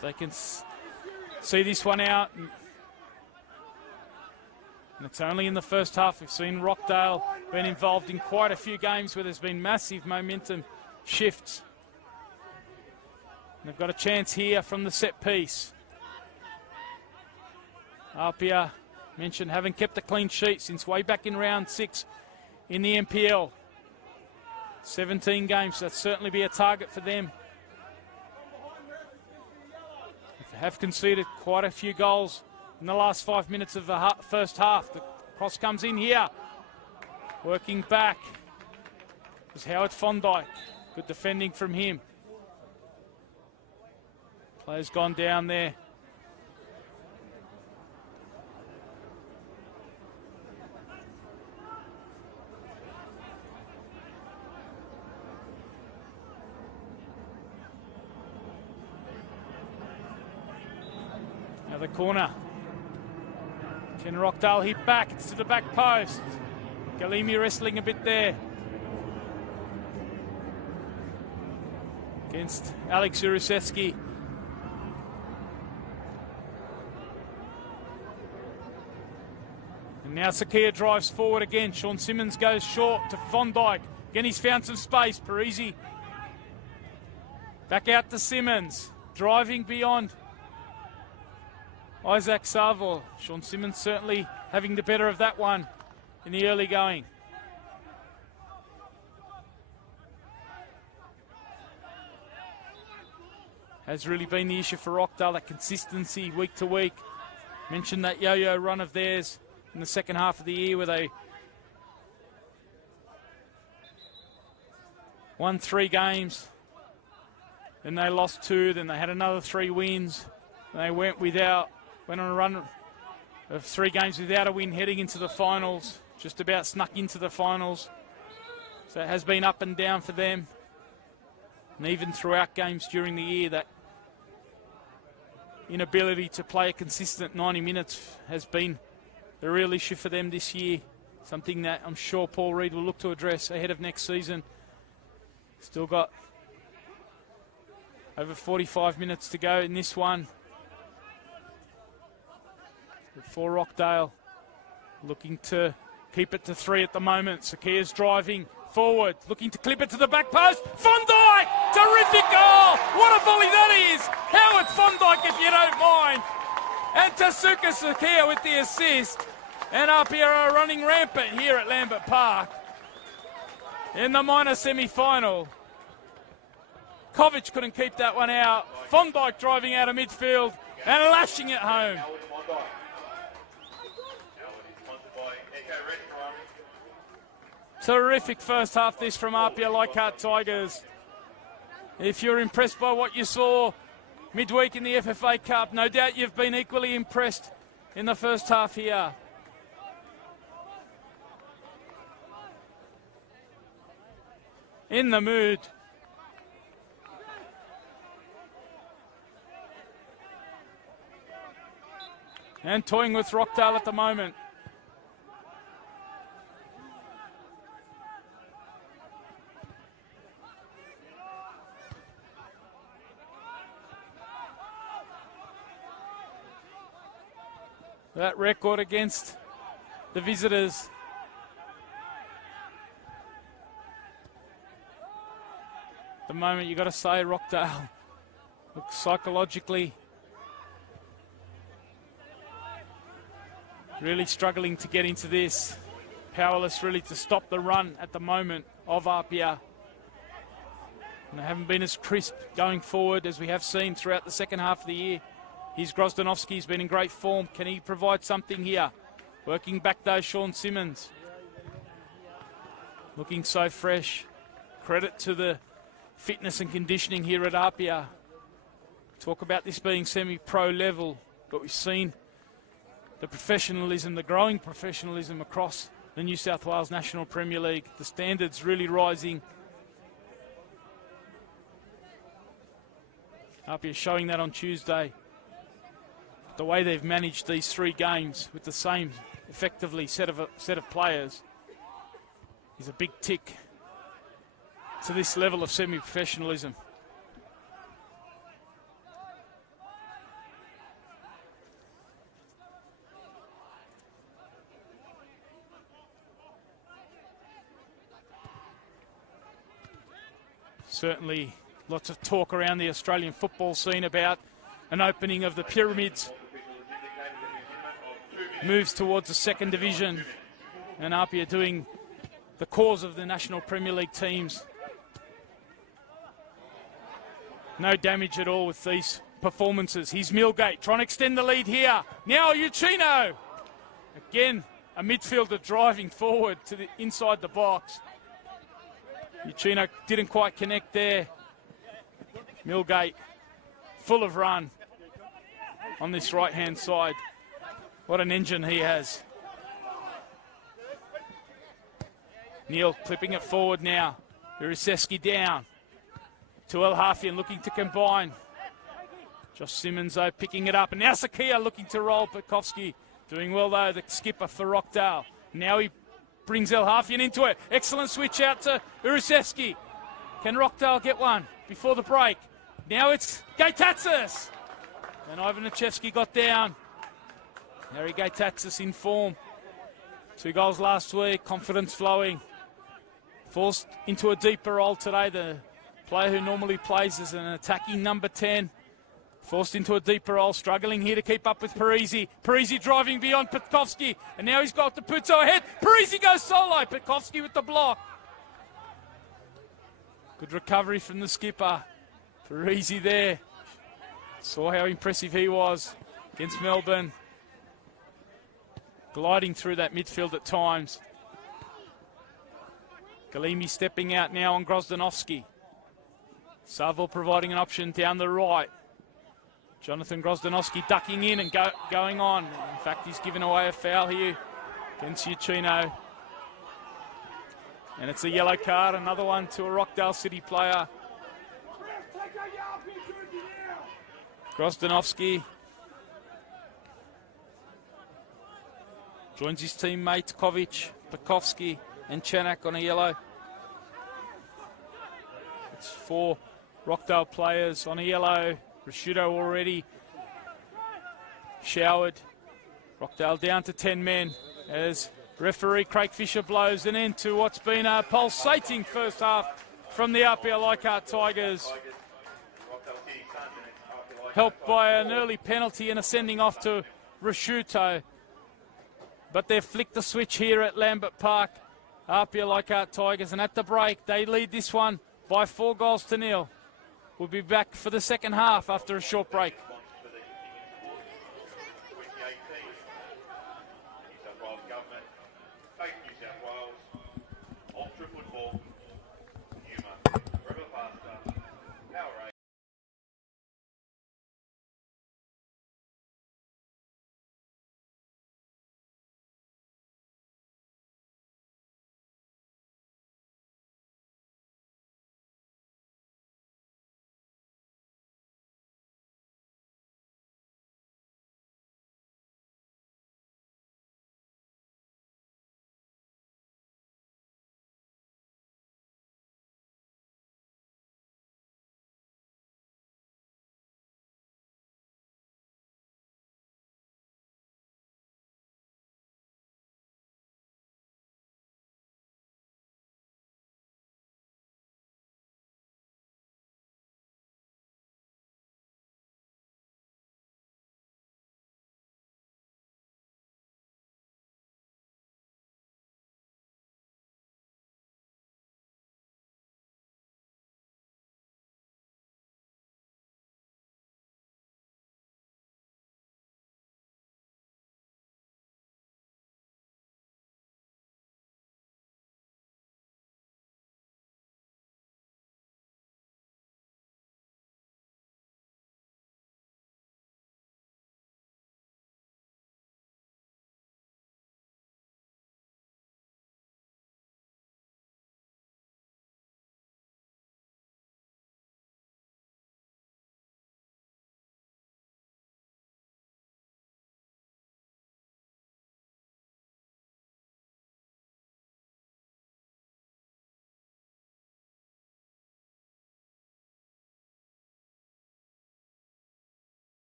They can see this one out. And it's only in the first half. We've seen Rockdale been involved in quite a few games where there's been massive momentum shifts. And they've got a chance here from the set piece. APIA, mentioned, haven't kept a clean sheet since way back in round 6 in the NPL. 17 games, so that'll certainly be a target for them. They have conceded quite a few goals in the last 5 minutes of the first half. The cross comes in here. Working back is Howard Fondike. Good defending from him. Player's gone down there. The corner. Can Rockdale hit back? It's to the back post. Galimi wrestling a bit there against Alex Urusevsky. And now Sakia drives forward again. Sean Simmons goes short to Fondike. Again, he's found some space. Parisi back out to Simmons. Driving beyond Isaac Savor. Sean Simmons certainly having the better of that one in the early going. Has really been the issue for Rockdale, that consistency week to week. Mentioned that yo-yo run of theirs in the second half of the year where they won 3 games, then they lost 2, then they had another 3 wins. They went on a run of 3 games without a win heading into the finals. Just about snuck into the finals. So it has been up and down for them. And even throughout games during the year, that inability to play a consistent 90 minutes has been the real issue for them this year. Something that I'm sure Paul Reid will look to address ahead of next season. Still got over 45 minutes to go in this one. For Rockdale, looking to keep it to 3 at the moment. Sakia's driving forward, looking to clip it to the back post. Von Dijk! Terrific goal! What a volley that is! Howard Von Dijk, if you don't mind. And Tasuka Sakia with the assist. And APIA are running rampant here at Lambert Park in the minor semi-final. Kovic couldn't keep that one out. Von Dijk driving out of midfield and lashing it home. Terrific first half this from APIA Leichhardt Tigers. If you're impressed by what you saw midweek in the FFA Cup, no doubt you've been equally impressed in the first half here. In the mood. And toying with Rockdale at the moment. That record against the visitors. At the moment, you've got to say Rockdale looks psychologically really struggling to get into this. Powerless really to stop the run at the moment of APIA. And they haven't been as crisp going forward as we have seen throughout the second half of the year. Here's Grozdanovski's been in great form. Can he provide something here? Working back though, Sean Simmons. Looking so fresh. Credit to the fitness and conditioning here at APIA. Talk about this being semi-pro level, but we've seen the professionalism, the growing professionalism across the New South Wales National Premier League. The standards really rising. APIA showing that on Tuesday. The way they've managed these 3 games with the same, effectively, set of players is a big tick to this level of semi-professionalism. Certainly lots of talk around the Australian football scene about an opening of the Pyramids. Moves towards the 2nd division, and APIA doing the cause of the National Premier League teams. No damage at all with these performances. Here's Millgate trying to extend the lead here. Now Uchino. Again, a midfielder driving forward to the inside the box. Uchino didn't quite connect there. Millgate full of run on this right-hand side. What an engine he has. Neil clipping it forward now. Uriseski down to El Hafian looking to combine. Josh Simmons though picking it up, and now Sakia looking to roll. Petkovsky doing well though, the skipper for Rockdale. Now he brings El Hafian into it. Excellent switch out to Uriseski. Can Rockdale get one before the break? Now it's Gaitatsis. And Ivan Nachevsky got down. Harry Gaitatsis in form. 2 goals last week, confidence flowing. Forced into a deeper role today. The player who normally plays as an attacking number 10. Forced into a deeper role, struggling here to keep up with Parisi. Parisi driving beyond Petkovsky. And now he's got the Puzo ahead. Parisi goes solo. Petkovsky with the block. Good recovery from the skipper. Parisi there. Saw how impressive he was against Melbourne. Gliding through that midfield at times. Galimi stepping out now on Grozdanovski. Saville providing an option down the right. Jonathan Grozdanovski ducking in and going on. In fact, he's given away a foul here against Uchino. And it's a yellow card, another one to a Rockdale City player. Grozdanovsky joins his teammates Kovic, Pekovsky and Chanak on a yellow. It's 4 Rockdale players on a yellow. Prosciutto already showered. Rockdale down to 10 men as referee Craig Fisher blows an end to what's been a pulsating first half from the APIA Leichhardt Tigers. Helped by an early penalty and a sending off to Prosciutto. But they've flicked the switch here at Lambert Park. APIA Leichhardt Tigers, and at the break they lead this one by 4-0. We'll be back for the second half after a short break.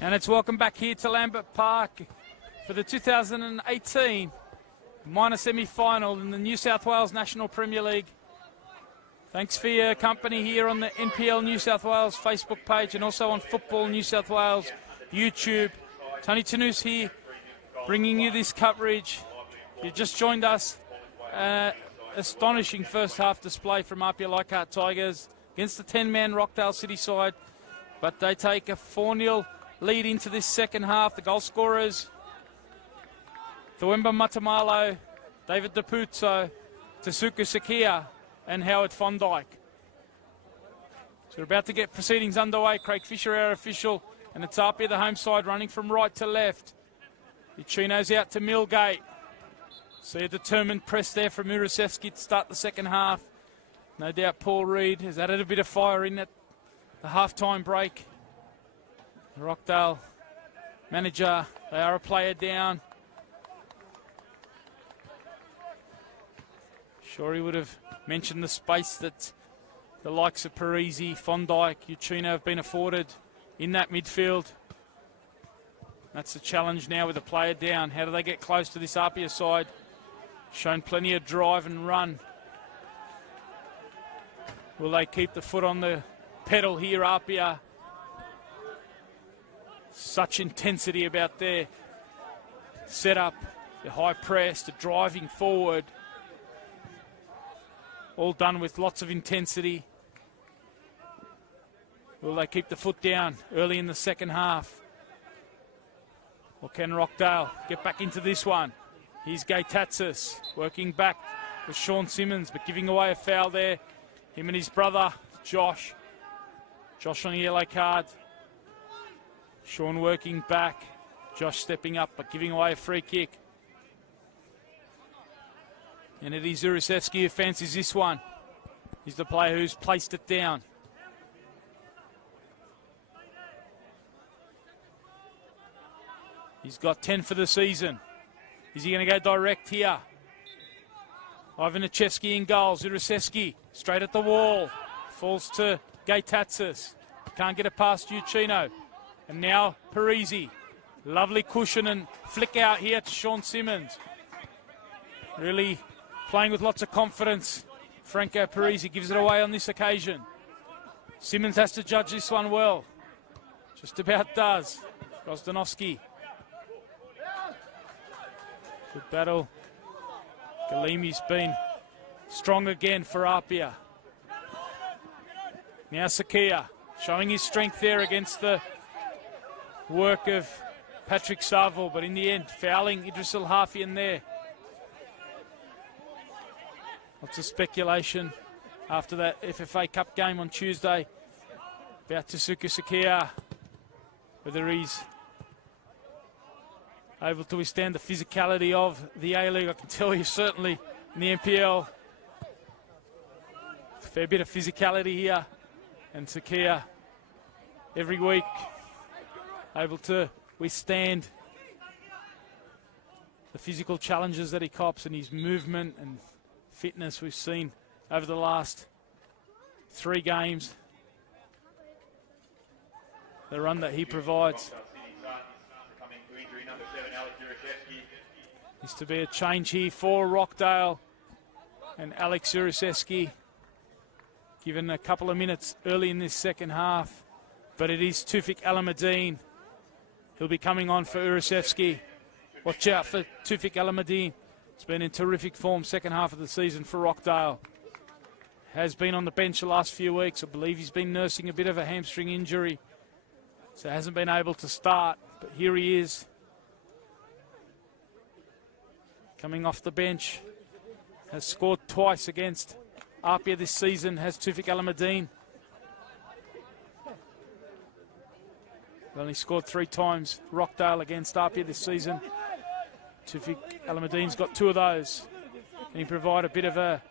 And it's welcome back here to Lambert Park for the 2018 minor semi-final in the New South Wales National Premier League. Thanks for your company here on the NPL New South Wales Facebook page and also on Football New South Wales YouTube. Tony Tanous here, bringing you this coverage. You just joined us. Astonishing first half display from APIA Leichhardt Tigers against the 10-man Rockdale City side. But they take a 4-0 lead into this second half. The goal scorers, Thawemba Matamalo, David Dapuzzo, Tasuku Sakia and Howard Fondike. So we're about to get proceedings underway. Craig Fisher, our official, and it's APIA, the home side, running from right to left. Uchino's out to Millgate. See a determined press there from Urusevski to start the second half. No doubt Paul Reid has added a bit of fire in at the half-time break. The Rockdale manager, they are a player down. Sure, he would have mentioned the space that the likes of Parisi, Fondike, Uchino have been afforded in that midfield. That's the challenge now with a player down. How do they get close to this APIA side? Shown plenty of drive and run. Will they keep the foot on the pedal here, APIA? Such intensity about their setup, the high press, the driving forward. All done with lots of intensity. Will they keep the foot down early in the second half? Or can Rockdale get back into this one? Here's Gaitatsis working back with Sean Simmons, but giving away a foul there. Him and his brother, Josh. Josh on the yellow card. Sean working back. Josh stepping up, but giving away a free kick. And it is Urusevski who fancies this one. He's the player who's placed it down. He's got 10 for the season. Is he going to go direct here? Ivan Achevsky in goals. Urusevski straight at the wall. Falls to Gaitatsis. Can't get it past Uchino. And now Parisi. Lovely cushion and flick out here to Sean Simmons. Really playing with lots of confidence. Franco Parisi gives it away on this occasion. Simmons has to judge this one well. Just about does. Gosdanovsky. Good battle. Galimi's been strong again for APIA. Now Sakia showing his strength there against the work of Patrick Saville, but in the end fouling Idris El-Hafian there. Lots of speculation after that FFA Cup game on Tuesday about Tasuku Sakia, whether he's able to withstand the physicality of the A-League. I can tell you certainly in the NPL, a fair bit of physicality here. And Sakia every week able to withstand the physical challenges that he cops, and his movement and fitness we've seen over the last 3 games. The run that he provides is to be a change here for Rockdale, and Alex Urusevski given a couple of minutes early in this second half, but it is Tufik Alameddine. He'll be coming on for Urusevski. Watch out for Tufik Alameddine. It's been in terrific form second half of the season for Rockdale. Has been on the bench the last few weeks. I believe he's been nursing a bit of a hamstring injury, so hasn't been able to start, but here he is. Coming off the bench, has scored twice against APIA this season, has Tufik Alameddine. Only scored 3 times Rockdale against APIA this season. Tufik Alameddine's got 2 of those. Can he provide a bit of a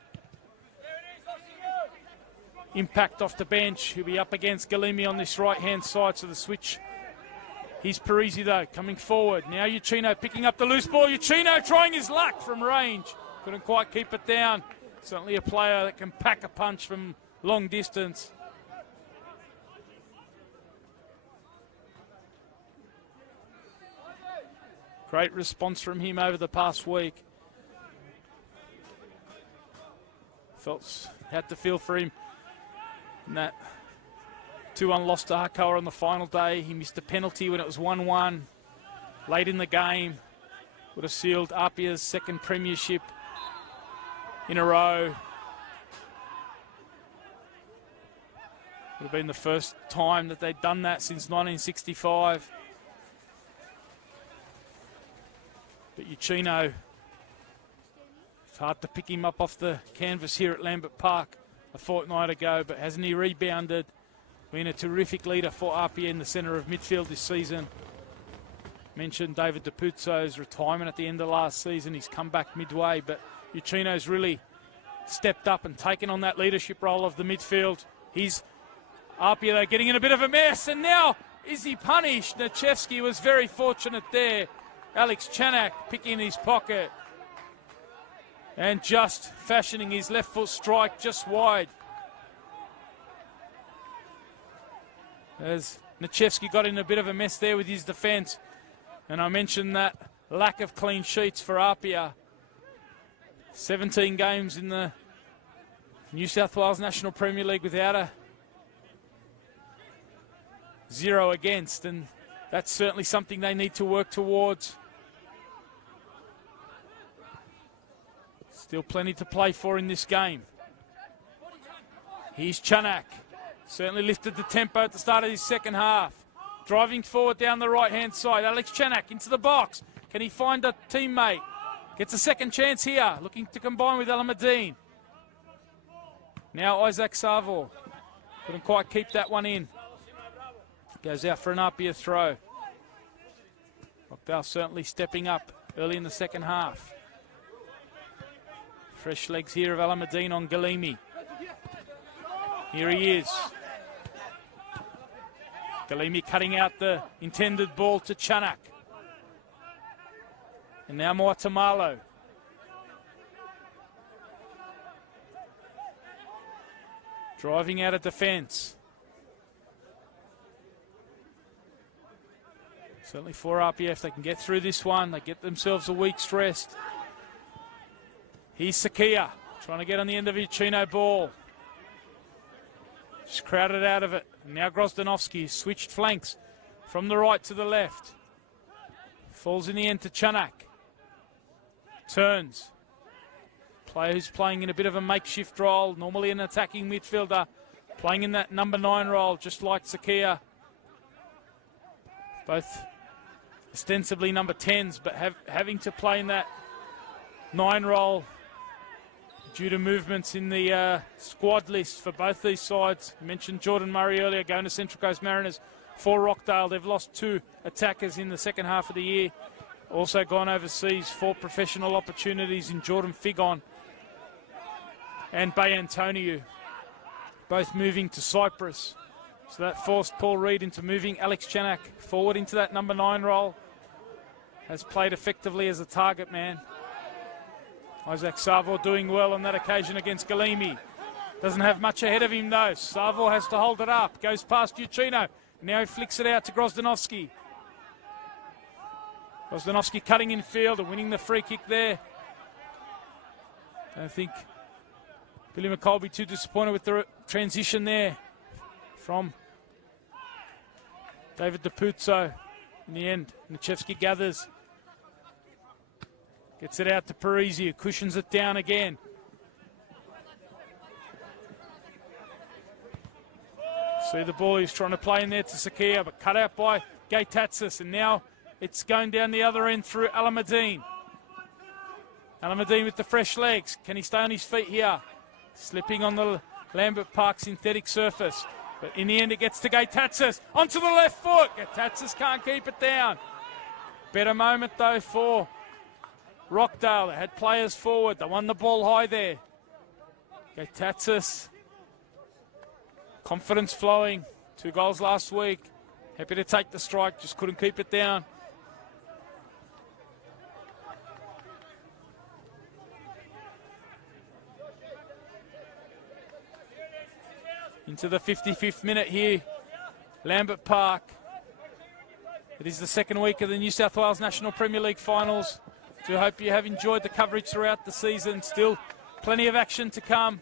impact off the bench? He'll be up against Galimi on this right-hand side, so the switch. Here's Parisi, though, coming forward. Now Uchino picking up the loose ball. Uchino trying his luck from range. Couldn't quite keep it down. Certainly a player that can pack a punch from long distance. Great response from him over the past week. Had to feel for him in that 2-1 loss to Hakoa on the final day. He missed a penalty when it was 1-1 late in the game. Would have sealed APIA's second premiership in a row. Would have been the first time that they'd done that since 1965. But Uchino, it's hard to pick him up off the canvas here at Lambert Park a fortnight ago, but hasn't he rebounded? Been a terrific leader for APIA in the centre of midfield this season. Mentioned David DiPuzzo's retirement at the end of last season. He's come back midway, but Uchino's really stepped up and taken on that leadership role of the midfield. He's APIA, though, getting in a bit of a mess, and now is he punished? Nachevsky was very fortunate there. Alex Chanak picking his pocket and just fashioning his left foot strike just wide. As Nachevsky got in a bit of a mess there with his defence. And I mentioned that lack of clean sheets for APIA. 17 games in the New South Wales National Premier League without a 0 against, and that's certainly something they need to work towards. Still plenty to play for in this game. Here's Chanak. Certainly lifted the tempo at the start of his second half. Driving forward down the right-hand side. Alex Chanak into the box. Can he find a teammate? Gets a second chance here. Looking to combine with Alameddine. Now Isaac Savo. Couldn't quite keep that one in. Goes out for an APIA throw. Rockdale certainly stepping up early in the second half. Fresh legs here of Alameddine on Galimi. Here he is. Galimi cutting out the intended ball to Chanak. And now Moatamalo. Driving out of defence. Certainly for APIA, if they can get through this one, they get themselves a week's rest. Here's Sakia, trying to get on the end of Uchino ball. Just crowded out of it. And now Grozdanovsky switched flanks from the right to the left. Falls in the end to Chanak. Turns. Player who's playing in a bit of a makeshift role, normally an attacking midfielder, playing in that number 9 role, just like Sakia. Both ostensibly number 10s, but having to play in that 9 role due to movements in the squad list for both these sides. I mentioned Jordan Murray earlier, going to Central Coast Mariners for Rockdale. They've lost 2 attackers in the second half of the year. Also gone overseas for professional opportunities in Jordan Figon and Bay Antonio, both moving to Cyprus. So that forced Paul Reed into moving Alex Chanak forward into that number 9 role. Has played effectively as a target man. Isaac Savo doing well on that occasion against Galimi. Doesn't have much ahead of him though. Savo has to hold it up. Goes past Uchino. Now he flicks it out to Grozdanovsky. Grozdanovsky cutting in field and winning the free kick there. Don't think Billy McCall will be too disappointed with the transition there from David DiPuzzo. In the end, Nachevsky gathers. Gets it out to Parisi, who cushions it down again. See the ball he's trying to play in there to Sakia, but cut out by Gaitatsis, and now it's going down the other end through Alameddine. Alameddine with the fresh legs. Can he stay on his feet here? Slipping on the Lambert Park synthetic surface. But in the end, it gets to Gaitatsis. Onto the left foot. Gaitatsis can't keep it down. Better moment, though, for Rockdale. They had players forward. They won the ball high there. Gaitatsis. Confidence flowing. 2 goals last week. Happy to take the strike. Just couldn't keep it down. Into the 55th minute here. Lambert Park. It is the second week of the New South Wales National Premier League finals. Do hope you have enjoyed the coverage throughout the season. Still plenty of action to come.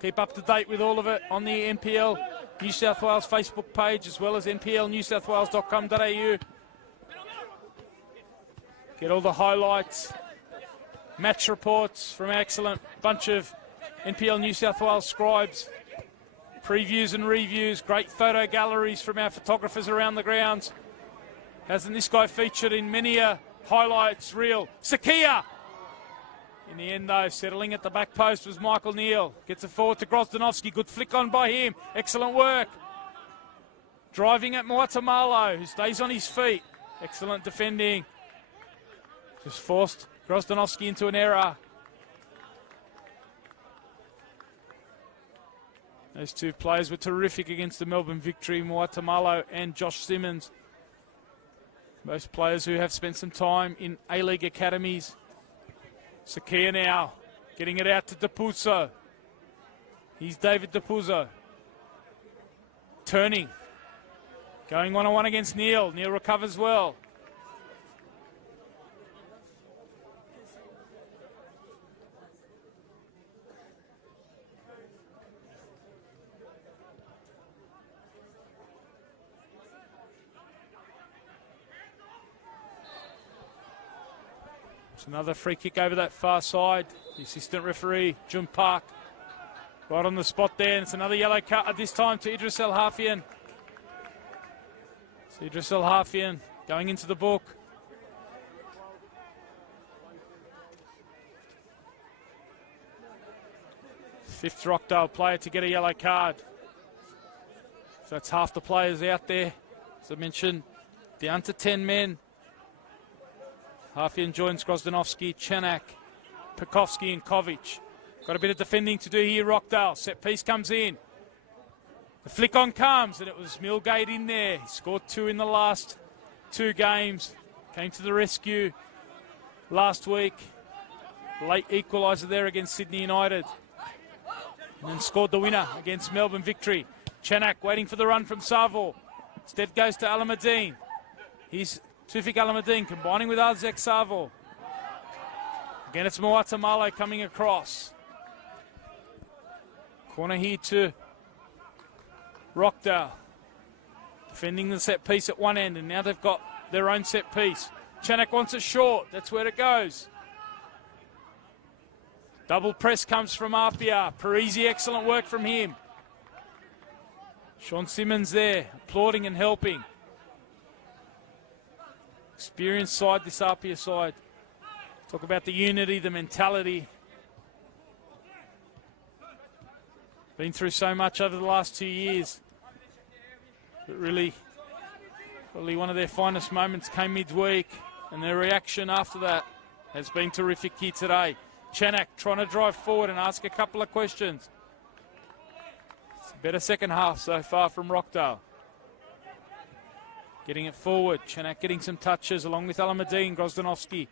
Keep up to date with all of it on the NPL New South Wales Facebook page, as well as nplnewsouthwales.com.au. Get all the highlights, match reports from our excellent bunch of NPL New South Wales scribes. Previews and reviews, great photo galleries from our photographers around the grounds. Hasn't this guy featured in many a highlights reel? Sakia! In the end, though, settling at the back post was Michael Neal. Gets it forward to Grozdanovski. Good flick on by him. Excellent work. Driving at Moatamalo, who stays on his feet. Excellent defending. Just forced Grozdanovski into an error. Those two players were terrific against the Melbourne Victory, Moatamalo and Josh Simmons. Both players who have spent some time in A-League academies. Sakia now, getting it out to Depuzo. He's David Depuzo. Turning. Going one-on-one against Neal. Neal recovers well. Another free kick over that far side. The assistant referee, Jun Park, right on the spot there. And it's another yellow card at this time to Idris El Hafian. So Idris El Hafian going into the book. Fifth Rockdale player to get a yellow card. So that's half the players out there. As I mentioned, down to 10 men. Hafian joins Grozdanovski, Chanak, Pekovsky and Kovic. Got a bit of defending to do here, Rockdale. Set piece comes in. The flick on comes, and it was Millgate in there. He scored 2 in the last 2 games. Came to the rescue last week. Late equaliser there against Sydney United. And then scored the winner against Melbourne Victory. Chanak waiting for the run from Savo. Instead goes to Alameddine. He's Tufik Alameddine combining with Arzek Savo. Again, it's Moatamalo coming across. Corner here to Rockdale. Defending the set piece at one end, and now they've got their own set piece. Chanak wants it short. That's where it goes. Double press comes from APIA. Parisi, excellent work from him. Sean Simmons there, applauding and helping. Experienced side, this APIA side. Talk about the unity, the mentality. Been through so much over the last 2 years. But really, probably one of their finest moments came midweek, and their reaction after that has been terrific here today. Chanak trying to drive forward and ask a couple of questions. It's a better second half so far from Rockdale. Getting it forward. Chanak getting some touches along with Alameddine, Grozdanovski.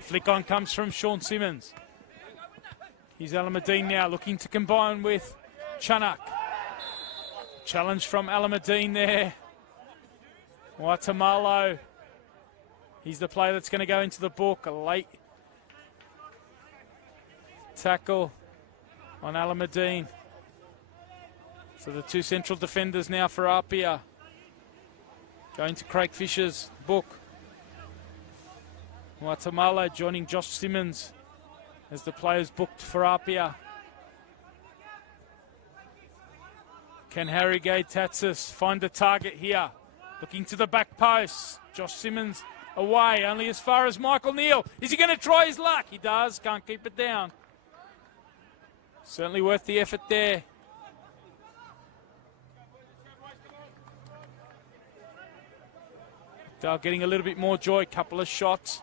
Flick on comes from Sean Simmons. Here's Alameddine now looking to combine with Chanak. Challenge from Alameddine there. Moatamalo. He's the player that's going to go into the book. A late tackle on Alameddine. So the 2 central defenders now for APIA. Going to Craig Fisher's book. Moatamalo joining Josh Simmons as the players booked for APIA. Can Harry Gay Tatsis find the target here? Looking to the back post. Josh Simmons away, only as far as Michael Neal. Is he going to try his luck? He does, can't keep it down. Certainly worth the effort there. Dale getting a little bit more joy, couple of shots.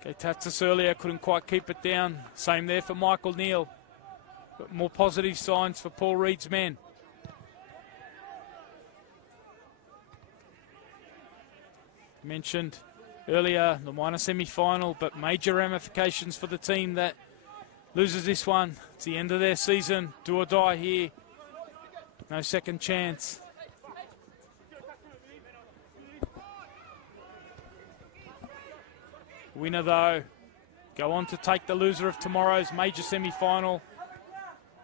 Okay, Tatsis earlier couldn't quite keep it down. Same there for Michael Neal. But more positive signs for Paul Reed's men. Mentioned earlier the minor semi-final, but major ramifications for the team that loses this one. It's the end of their season. Do or die here. No second chance. Winner, though, go on to take the loser of tomorrow's major semi-final.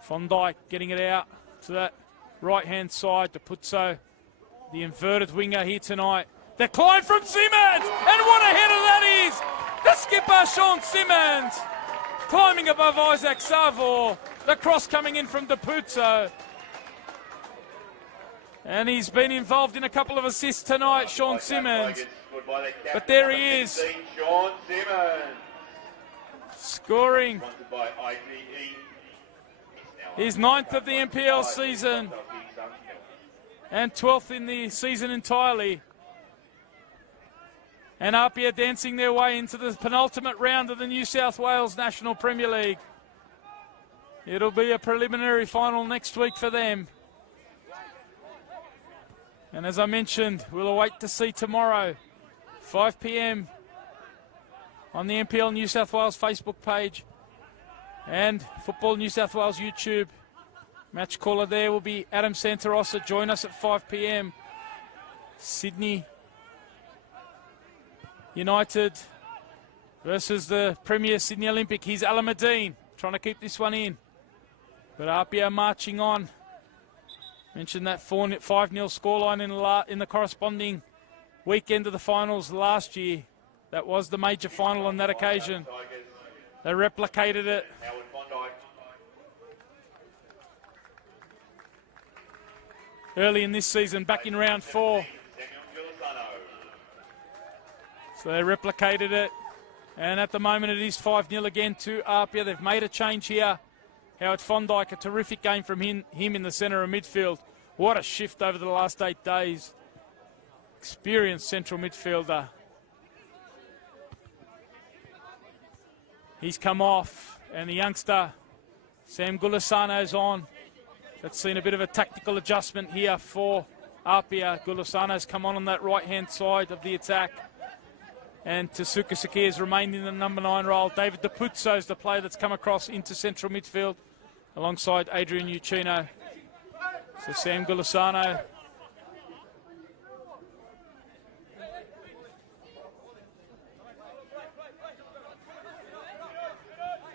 Von Dijk getting it out to that right-hand side to Putso, the inverted winger here tonight. The climb from Simmons, and what a header that is! The skipper, Sean Simmons, climbing above Isaac Savor. The cross coming in from Putso. And he's been involved in a couple of assists tonight, Sean Simmons. But there he is, Sean Simmons, scoring his 9th of the NPL season and 12th in the season entirely. And APIA dancing their way into the penultimate round of the New South Wales National Premier League. It'll be a preliminary final next week for them. And as I mentioned, we'll await to see tomorrow, 5 p.m. on the NPL New South Wales Facebook page and Football New South Wales YouTube. Match caller there will be Adam Santarossa. Join us at 5 p.m. Sydney United versus the Premier Sydney Olympic. Here's Alameddine trying to keep this one in. But APIA marching on. Mentioned that 5-0 scoreline in the corresponding weekend of the finals last year. That was the major final on that occasion. They replicated it. Early in this season, back in round 4. So they replicated it. And at the moment it is 5-0 again to APIA. They've made a change here. Howard Fondike, a terrific game from him in the centre of midfield. What a shift over the last 8 days. Experienced central midfielder. He's come off, and the youngster, Sam Gulisano's on. That's seen a bit of a tactical adjustment here for APIA. Gulisano's come on that right-hand side of the attack. And Tasuka Saki has remained in the number 9 role. David Putso is the player that's come across into central midfield alongside Adrian Uccino. So Sam Gulisano.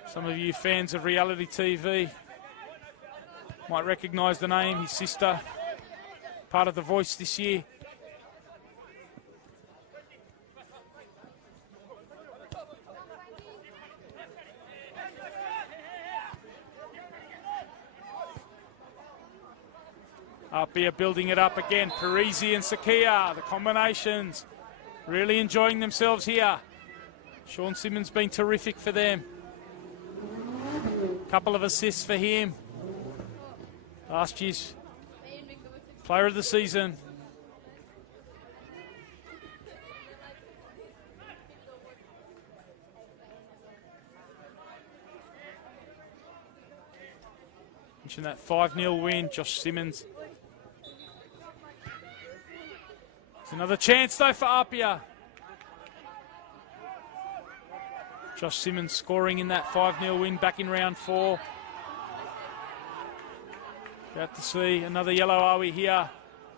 Some of you fans of reality TV might recognise the name. His sister, part of The Voice this year. APIA building it up again. Parisi and Sakia, the combinations, really enjoying themselves here. Sean Simmons been terrific for them. Couple of assists for him. Last year's player of the season. Mention that 5-0 win, Josh Simmons. It's another chance though for APIA. Josh Simmons scoring in that 5-0 win back in round 4. About to see another yellow are we here.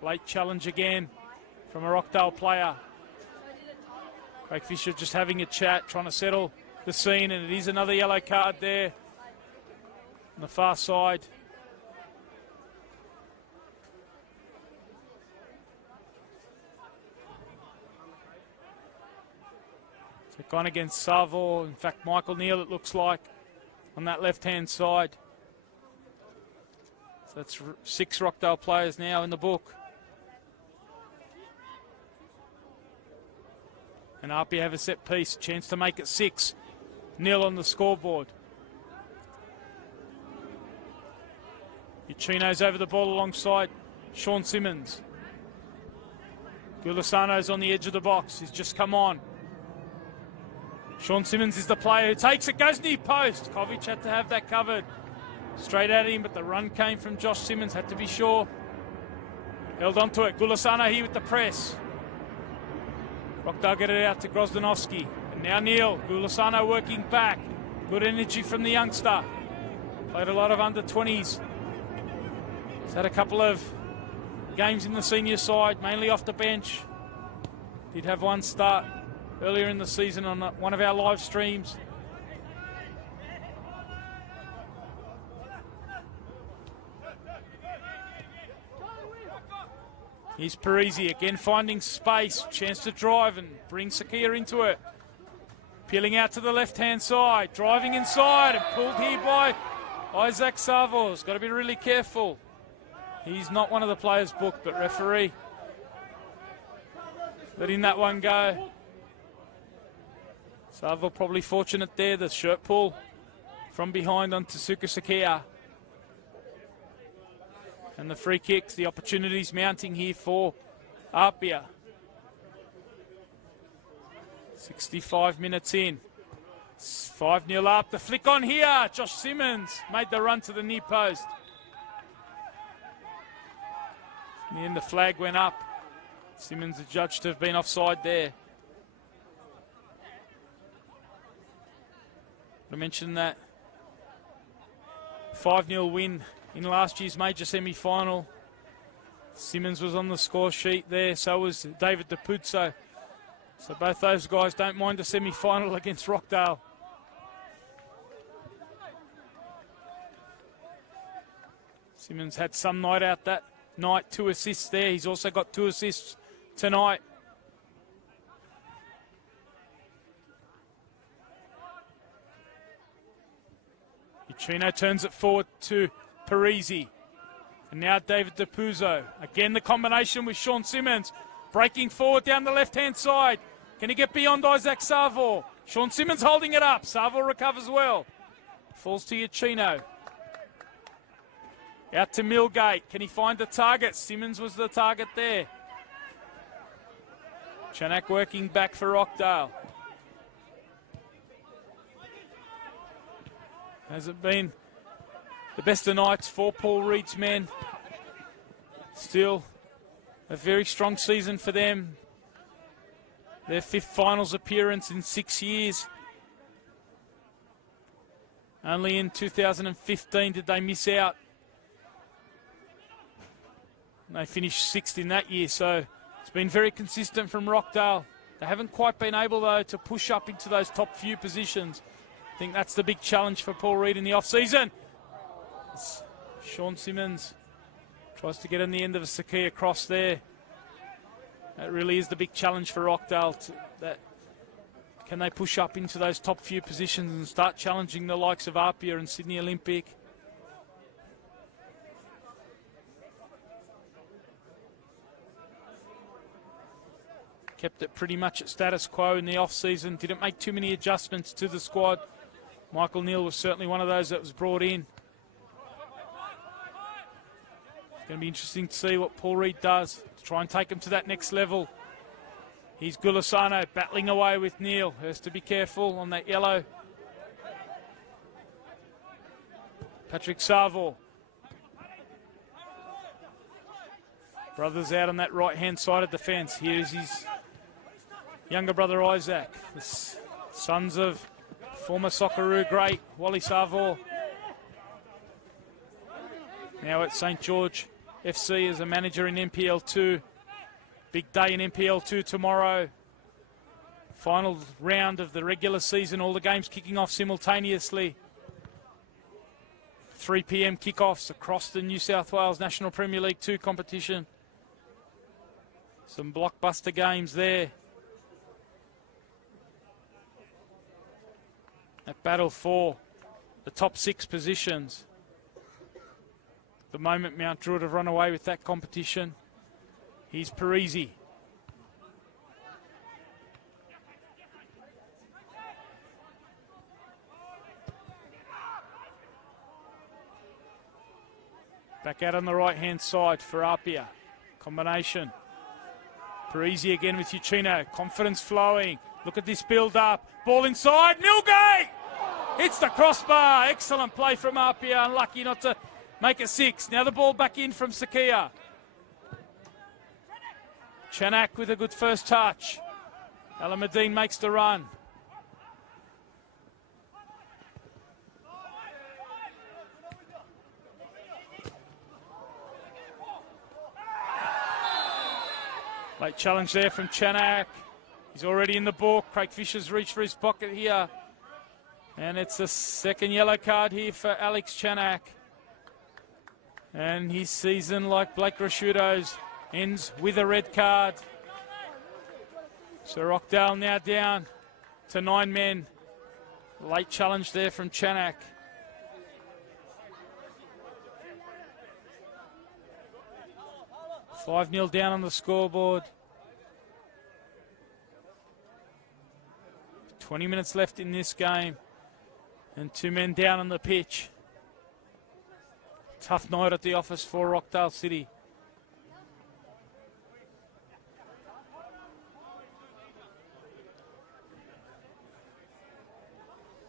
Late challenge again from a Rockdale player. Craig Fisher just having a chat, trying to settle the scene, and it is another yellow card there on the far side. So gone against Savo. In fact, Michael Neal, it looks like, on that left-hand side. So that's 6 Rockdale players now in the book. And APIA have a set piece, chance to make it 6-0 on the scoreboard. Uccino's over the ball alongside Sean Simmons. Gulisano's on the edge of the box. He's just come on. Sean Simmons is the player who takes it, goes near post. Kovic had to have that covered. Straight at him, but the run came from Josh Simmons, had to be sure. Held onto it. Gulisano here with the press. Rockdale get it out to Grozdanovsky. And now Neil. Gulasano working back. Good energy from the youngster. Played a lot of under-20s. He's had a couple of games in the senior side, mainly off the bench. Did have one start earlier in the season on one of our live streams. Here's Parisi again finding space. Chance to drive and bring Sakia into it. Peeling out to the left-hand side. Driving inside and pulled here by Isaac Savos. Got to be really careful. He's not one of the players booked, but referee letting that one go. Savo probably fortunate there. The shirt pull from behind onto Suka Sakia. And the free kicks, the opportunities mounting here for APIA. 65 minutes in. 5-0 up. The flick on here. Josh Simmons made the run to the near post. In the end, the flag went up. Simmons adjudged to have been offside there. I mentioned that 5-0 win in last year's major semi-final. Simmons was on the score sheet there, so was David DePuzzo. So both those guys don't mind a semi-final against Rockdale. Simmons had some night out that night, 2 assists there. He's also got 2 assists tonight. Uchino turns it forward to Parisi. And now David DePuzzo. Again the combination with Sean Simmons. Breaking forward down the left-hand side. Can he get beyond Isaac Savo? Sean Simmons holding it up. Savo recovers well. Falls to Uchino. Out to Millgate. Can he find the target? Simmons was the target there. Chanak working back for Rockdale. Has it been the best of nights for Paul Reed's men? Still a very strong season for them. Their 5th finals appearance in 6 years. Only in 2015 did they miss out. They finished 6th in that year, so it's been very consistent from Rockdale. They haven't quite been able, though, to push up into those top few positions. I think that's the big challenge for Paul Reed in the off-season. Sean Simmons tries to get in the end of a Sakia cross there. That really is the big challenge for Rockdale. Can they push up into those top few positions and start challenging the likes of APIA and Sydney Olympic? Kept it pretty much at status quo in the off-season. Didn't make too many adjustments to the squad. Michael Neal was certainly one of those that was brought in. It's going to be interesting to see what Paul Reed does to try and take him to that next level. Here's Gulasano battling away with Neal. Has to be careful on that yellow. Patrick Savo. Brothers out on that right-hand side of the fence. Here's his younger brother Isaac. The sons of former Socceroo great Wally Savo. Now at St George FC as a manager in NPL 2. Big day in NPL 2 tomorrow. Final round of the regular season. All the games kicking off simultaneously. 3 p.m. kickoffs across the New South Wales National Premier League 2 competition. Some blockbuster games there. That battle for the top 6 positions. At the moment, Mount Druitt have run away with that competition. Here's Parisi. Back out on the right-hand side for APIA. Combination. Parisi again with Uchino. Confidence flowing. Look at this build-up. Ball inside. Millgate! Hits the crossbar. Excellent play from APIA. Unlucky not to make it 6. Now the ball back in from Sakia. Chanak with a good first touch. Alameddine makes the run. Late challenge there from Chanak. He's already in the balk. Craig Fisher's reached for his pocket here. And it's a second yellow card here for Alex Chanak. And his season, like Blake Rashudo's, ends with a red card. So Rockdale now down to 9 men. Late challenge there from Chanak. $5-0 down on the scoreboard. 20 minutes left in this game. And 2 men down on the pitch. Tough night at the office for Rockdale City.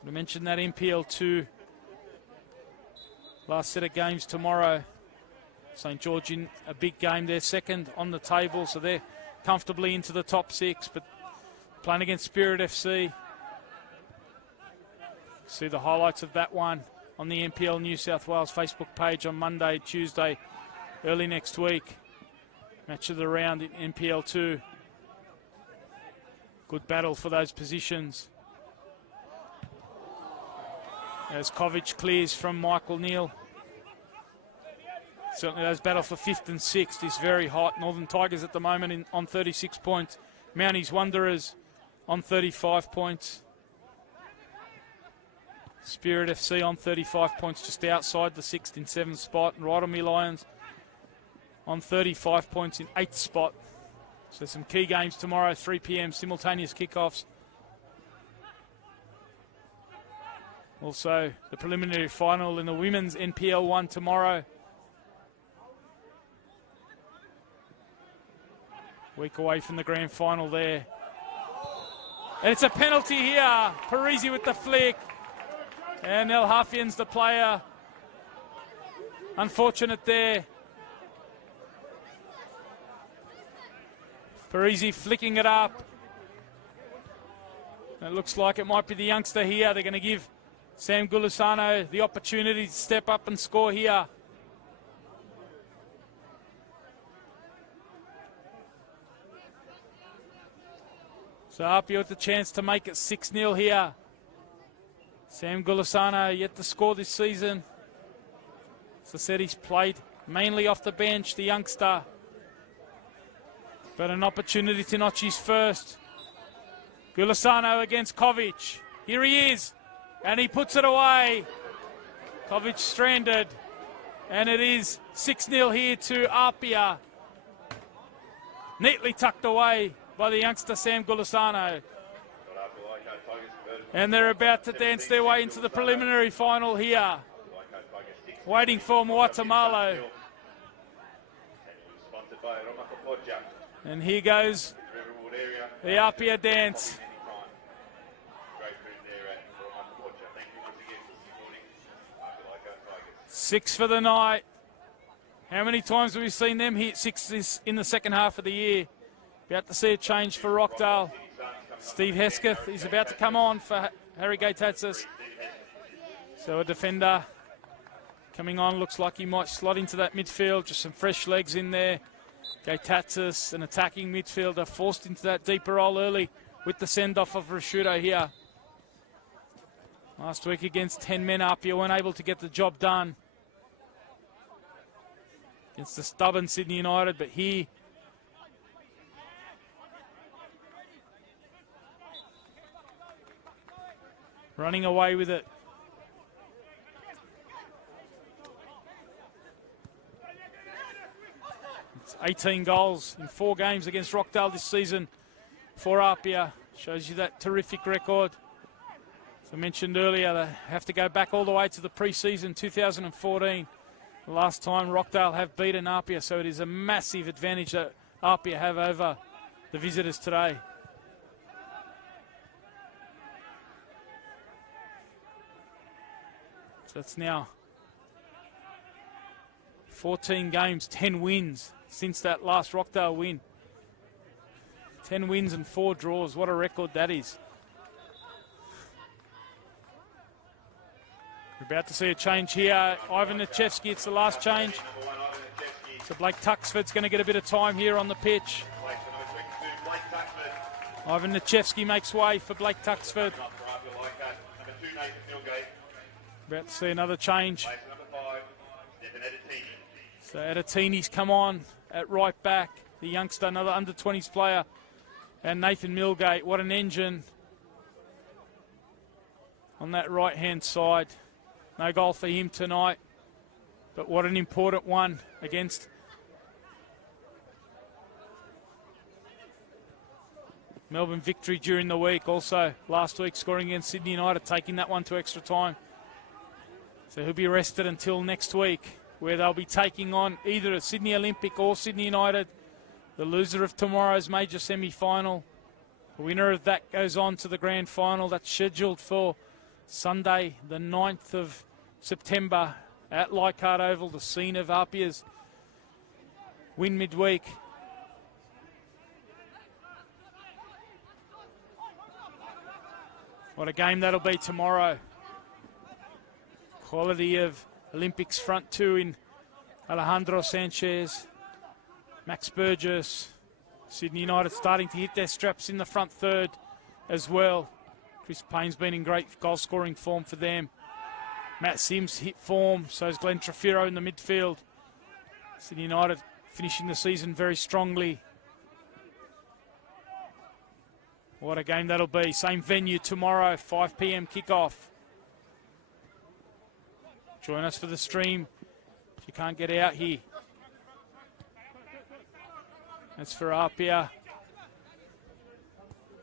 I mentioned that NPL2 last set of games tomorrow. St George in a big game. They're second on the table, so they're comfortably into the top 6, but playing against Spirit FC. See the highlights of that one on the NPL New South Wales Facebook page on Monday, Tuesday, early next week. Match of the round in NPL2. Good battle for those positions. As Kovic clears from Michael Neal. Certainly those battle for 5th and 6th is very hot. Northern Tigers at the moment on 36 points. Mounties Wanderers on 35 points. Spirit FC on 35 points, just outside the 6th and 7th spot. And Rydalmere Lions on 35 points in 8th spot. So some key games tomorrow, 3 p.m, simultaneous kickoffs. Also, the preliminary final in the women's NPL 1 tomorrow. Week away from the grand final there. And it's a penalty here. Parisi with the flick. And El Hafian's the player. Unfortunate there. Parisi flicking it up. It looks like it might be the youngster here. They're going to give Sam Gulisano the opportunity to step up and score here. So APIA with the chance to make it 6-0 here. Sam Gulisano yet to score this season. As I said, he's played mainly off the bench, the youngster. But an opportunity to notch his first. Gulisano against Kovic. Here he is. And he puts it away. Kovic stranded. And it is 6-0 here to APIA. Neatly tucked away by the youngster Sam Gulisano. And they're about to dance their way into the preliminary final here. Waiting for Moatamalo. And here goes the APIA dance. Six for the night. How many times have we seen them hit 6 in the second half of the year? About to see a change for Rockdale. Steve Hesketh is about to come on for Harry Gatatsis. So a defender coming on. Looks like he might slot into that midfield. Just some fresh legs in there. Gatatsis, an attacking midfielder, forced into that deeper role early with the send-off of Rashudo here. Last week against 10 men up, you weren't able to get the job done against the stubborn Sydney United, but here running away with it. It's 18 goals in 4 games against Rockdale this season for APIA. Shows you that terrific record. As I mentioned earlier, they have to go back all the way to the pre-season 2014. The last time Rockdale have beaten APIA, so it is a massive advantage that APIA have over the visitors today. So it's now 14 games, 10 wins since that last Rockdale win. 10 wins and 4 draws. What a record that is. We're about to see a change here. Ivan Nichevsky, it's the last change. So Blake Tuxford's going to get a bit of time here on the pitch. Ivan Nichevsky makes way for Blake Tuxford. About to see another change. So Adatini's come on at right back. The youngster, another under-20s player. And Nathan Milgate, what an engine on that right-hand side. No goal for him tonight, but what an important one against Melbourne Victory during the week. Also, last week scoring against Sydney United, taking that one to extra time. So he'll be rested until next week, where they'll be taking on either a Sydney Olympic or Sydney United. The loser of tomorrow's major semi-final. The winner of that goes on to the grand final. That's scheduled for Sunday, the 9th of September at Leichhardt Oval, the scene of APIA's win midweek. What a game that'll be tomorrow. Quality of Olympics front two in Alejandro Sanchez, Max Burgess. Sydney United starting to hit their straps in the front third as well. Chris Payne's been in great goal-scoring form for them. Matt Sims hit form, so is Glenn Trefiro in the midfield. Sydney United finishing the season very strongly. What a game that'll be. Same venue tomorrow, 5 p.m. kickoff. Join us for the stream if you can't get out here. That's for APIA.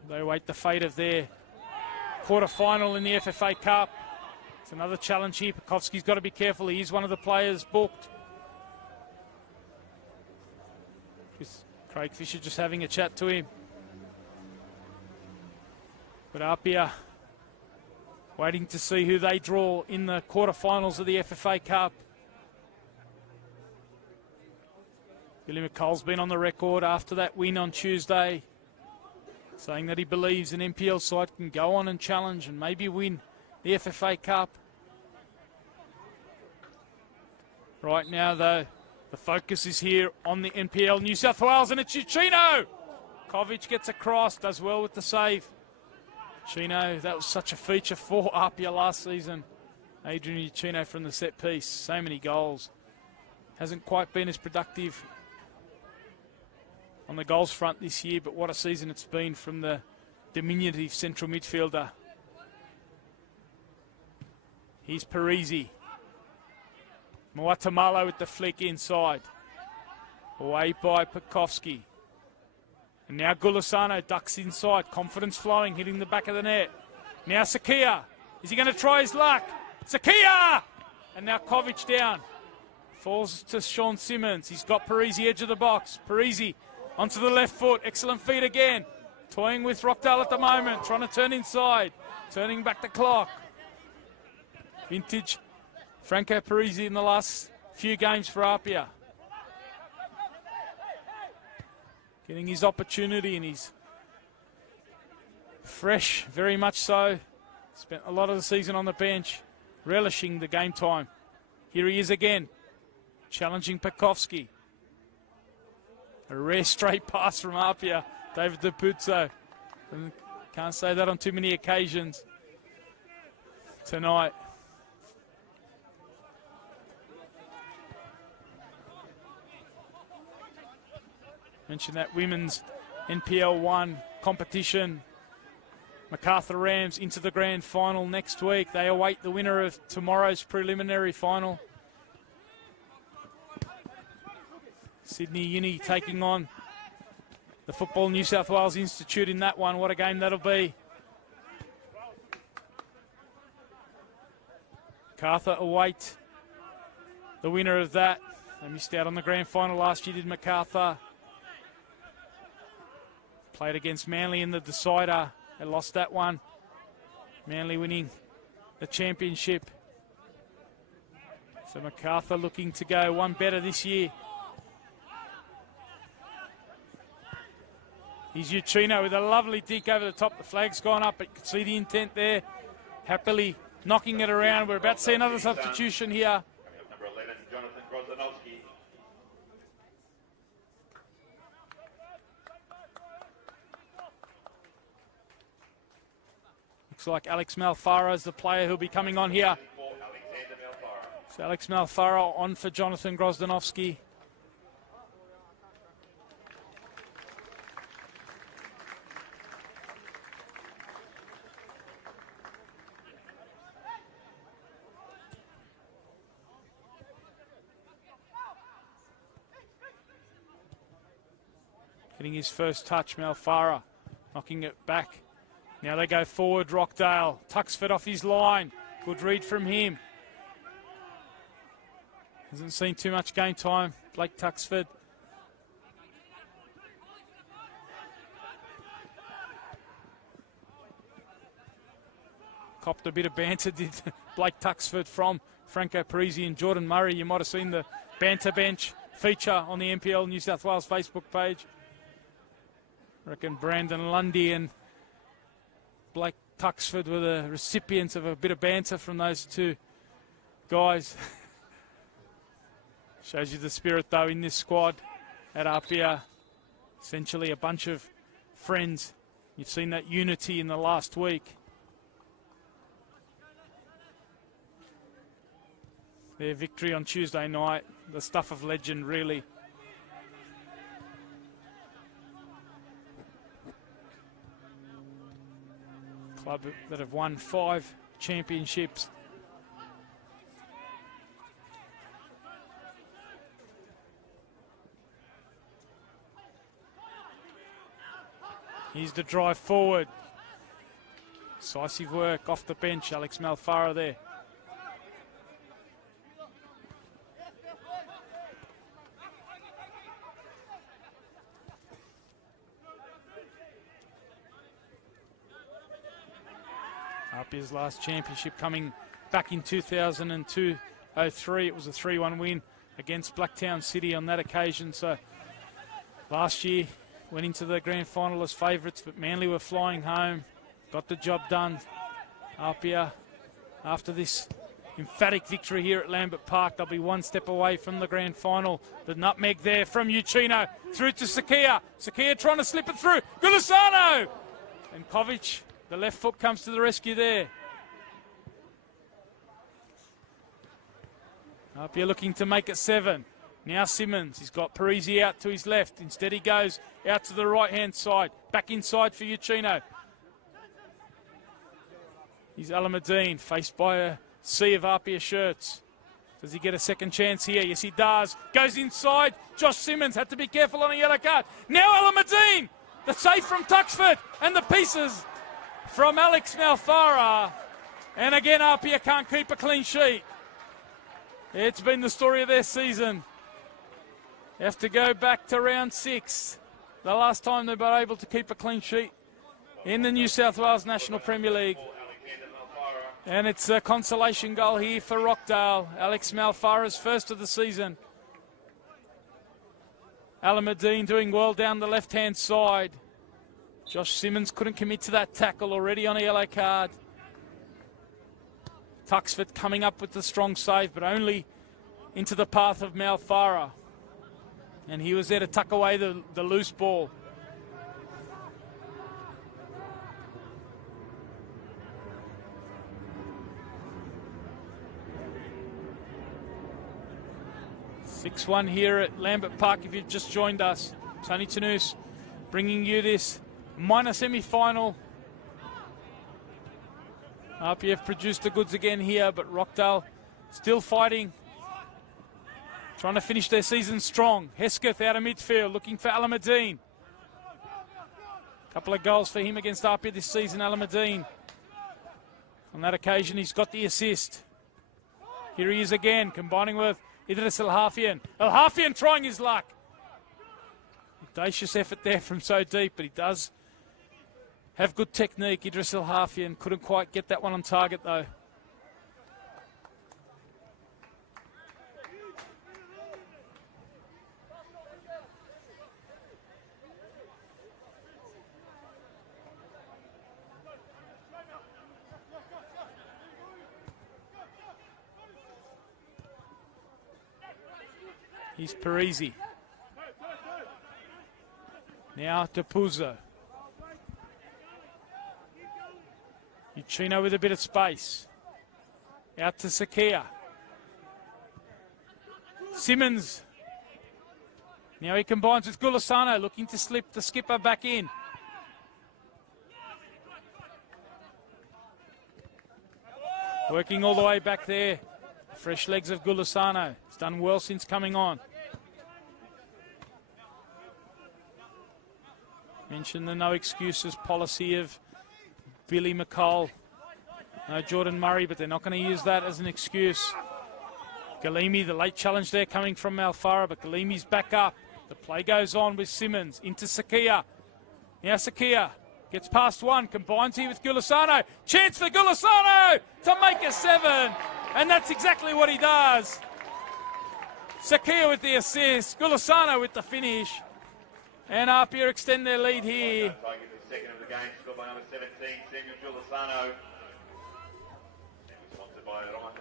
They await the fate of their quarter-final in the FFA Cup. It's another challenge here. Pekovski's got to be careful. He is one of the players booked. Craig Fisher just having a chat to him. But APIA waiting to see who they draw in the quarterfinals of the FFA Cup. Billy McColl's been on the record after that win on Tuesday, saying that he believes an NPL side can go on and challenge and maybe win the FFA Cup. Right now, though, the focus is here on the NPL New South Wales, and it's Uchino. Kovic gets across, does well with the save. Uchino, that was such a feature for APIA last season. Adrian Uchino from the set piece, so many goals. Hasn't quite been as productive on the goals front this year, but what a season it's been from the diminutive central midfielder. Here's Parisi. Moatamalo with the flick inside. Away by Pekovski. And now Gulasano ducks inside. Confidence flowing, hitting the back of the net. Now Sakia. Is he going to try his luck? Sakia! And now Kovic down. Falls to Sean Simmons. He's got Parisi edge of the box. Parisi onto the left foot. Excellent feet again. Toying with Rockdale at the moment. Trying to turn inside. Turning back the clock. Vintage Franco Parisi in the last few games for APIA. Getting his opportunity, and he's fresh, very much so. Spent a lot of the season on the bench, relishing the game time. Here he is again, challenging Pekovski. A rare straight pass from APIA, David DePuzzo. Can't say that on too many occasions tonight. Mentioned that women's NPL 1 competition. MacArthur Rams into the grand final next week. They await the winner of tomorrow's preliminary final. Sydney Uni taking on the Football New South Wales Institute in that one. What a game that'll be. MacArthur await the winner of that. They missed out on the grand final last year, did MacArthur. Played against Manly in the decider. They lost that one. Manly winning the championship. So MacArthur looking to go one better this year. He's Uchino with a lovely dig over the top. The flag's gone up, but you can see the intent there. Happily knocking it around. We're about to see another substitution here. Number 11, Jonathan Grozdanowski. Looks like Alex Malfaro is the player who'll be coming on here. So Alex Malfaro on for Jonathan Grozdanowski. Getting his first touch, Malfaro knocking it back. Now they go forward, Rockdale. Tuxford off his line. Good read from him. Hasn't seen too much game time, Blake Tuxford. Copped a bit of banter, did Blake Tuxford, from Franco Parisi and Jordan Murray. You might have seen the banter bench feature on the NPL New South Wales Facebook page. I reckon Brandon Lundy and Blake Tuxford were the recipients of a bit of banter from those two guys. Shows you the spirit, though, in this squad at APIA. Essentially a bunch of friends. You've seen that unity in the last week. Their victory on Tuesday night, the stuff of legend, really. Club that have won 5 championships. Here's the drive forward. Decisive work off the bench, Alex Malfaro there. Apia's last championship coming back in 2002-03. It was a 3-1 win against Blacktown City on that occasion. So last year went into the grand final as favourites, but Manly were flying home, got the job done. Apia, after this emphatic victory here at Lambert Park, they'll be one step away from the grand final. The nutmeg there from Uchino, through to Sakia. Sakia trying to slip it through. Gulisano! And Kovic, the left foot, comes to the rescue there. Apia looking to make it 7. Now Simmons, he's got Parisi out to his left. Instead he goes out to the right-hand side. Back inside for Uchino. He's Alameddine, faced by a sea of Apia shirts. Does he get a second chance here? Yes, he does. Goes inside. Josh Simmons had to be careful on a yellow card. Now Alameddine, the save from Tuxford, and the pieces from Alex Malfaro. And again, Apia can't keep a clean sheet. It's been the story of their season. You have to go back to round 6. The last time they were able to keep a clean sheet in the New South Wales National Premier League. And it's a consolation goal here for Rockdale. Alex Malfaro's first of the season. Alameddine doing well down the left-hand side. Josh Simmons couldn't commit to that tackle, already on a yellow card. Tuxford coming up with the strong save, but only into the path of Malfaro. And he was there to tuck away the loose ball. (6-1) here at Lambert Park. If you've just joined us, Tony Tanous bringing you this minor semi-final. RPF produced the goods again here, but Rockdale still fighting. Trying to finish their season strong. Hesketh out of midfield, looking for Alameddine. Couple of goals for him against Apia this season, Alameddine. On that occasion, he's got the assist. Here he is again, combining with Idris El-Hafian. El-Hafian trying his luck. Audacious effort there from so deep, but he does have good technique. Idris El-Hafian couldn't quite get that one on target, though. is Parisi. Now to Puzo. Uchino with a bit of space. Out to Sakia. Simmons. Now he combines with Gulisano, looking to slip the skipper back in. Working all the way back there. Fresh legs of Gulisano. He's done well since coming on. Mentioned the no excuses policy of Billy McCall. No Jordan Murray, but they're not going to use that as an excuse. Galimi, the late challenge there coming from Malfarah, but Galimi's back up. The play goes on with Simmons into Sakia. Now Sakia gets past one, combines here with Gulisano. Chance for Gulisano to make a 7. And that's exactly what he does. Sakia with the assist, Gulisano with the finish. And APIA extend their lead here. Second of the game, scored by number 17, Samuel Gulisano. Sponsored by Roma.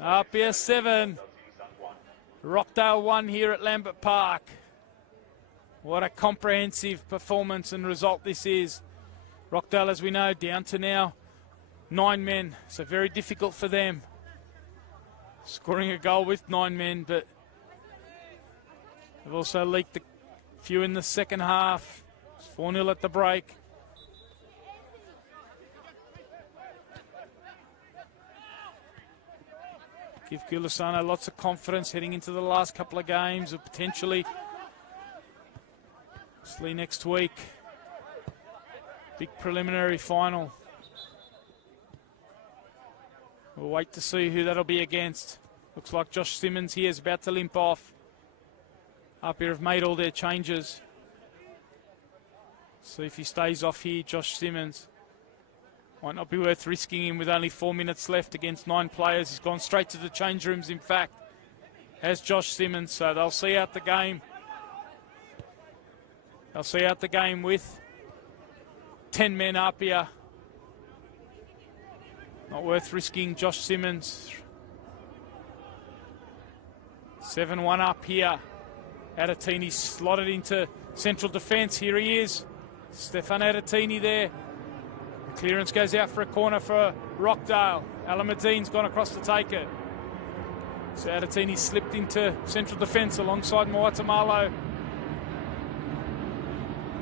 APIA 7. Rockdale 1 here at Lambert Park. What a comprehensive performance and result this is. Rockdale, as we know, down to now 9 men, so very difficult for them. Scoring a goal with 9 men, but they've also leaked a few in the second half. It's 4-0 at the break. Give Gulisano lots of confidence heading into the last couple of games, or potentially next week. Big preliminary final. We'll wait to see who that'll be against. Looks like Josh Simmons here is about to limp off. APIA have made all their changes. See if he stays off here, Josh Simmons. Might not be worth risking him with only 4 minutes left against 9 players. He's gone straight to the change rooms, in fact, as Josh Simmons. So they'll see out the game. They'll see out the game with 10 men APIA. Not worth risking Josh Simmons. 7-1 up here. Adatini slotted into central defence. Here he is. Stefan Adatini there. The clearance goes out for a corner for Rockdale. Alamadine's gone across to take it. So Adatini slipped into central defence alongside Moatamalo.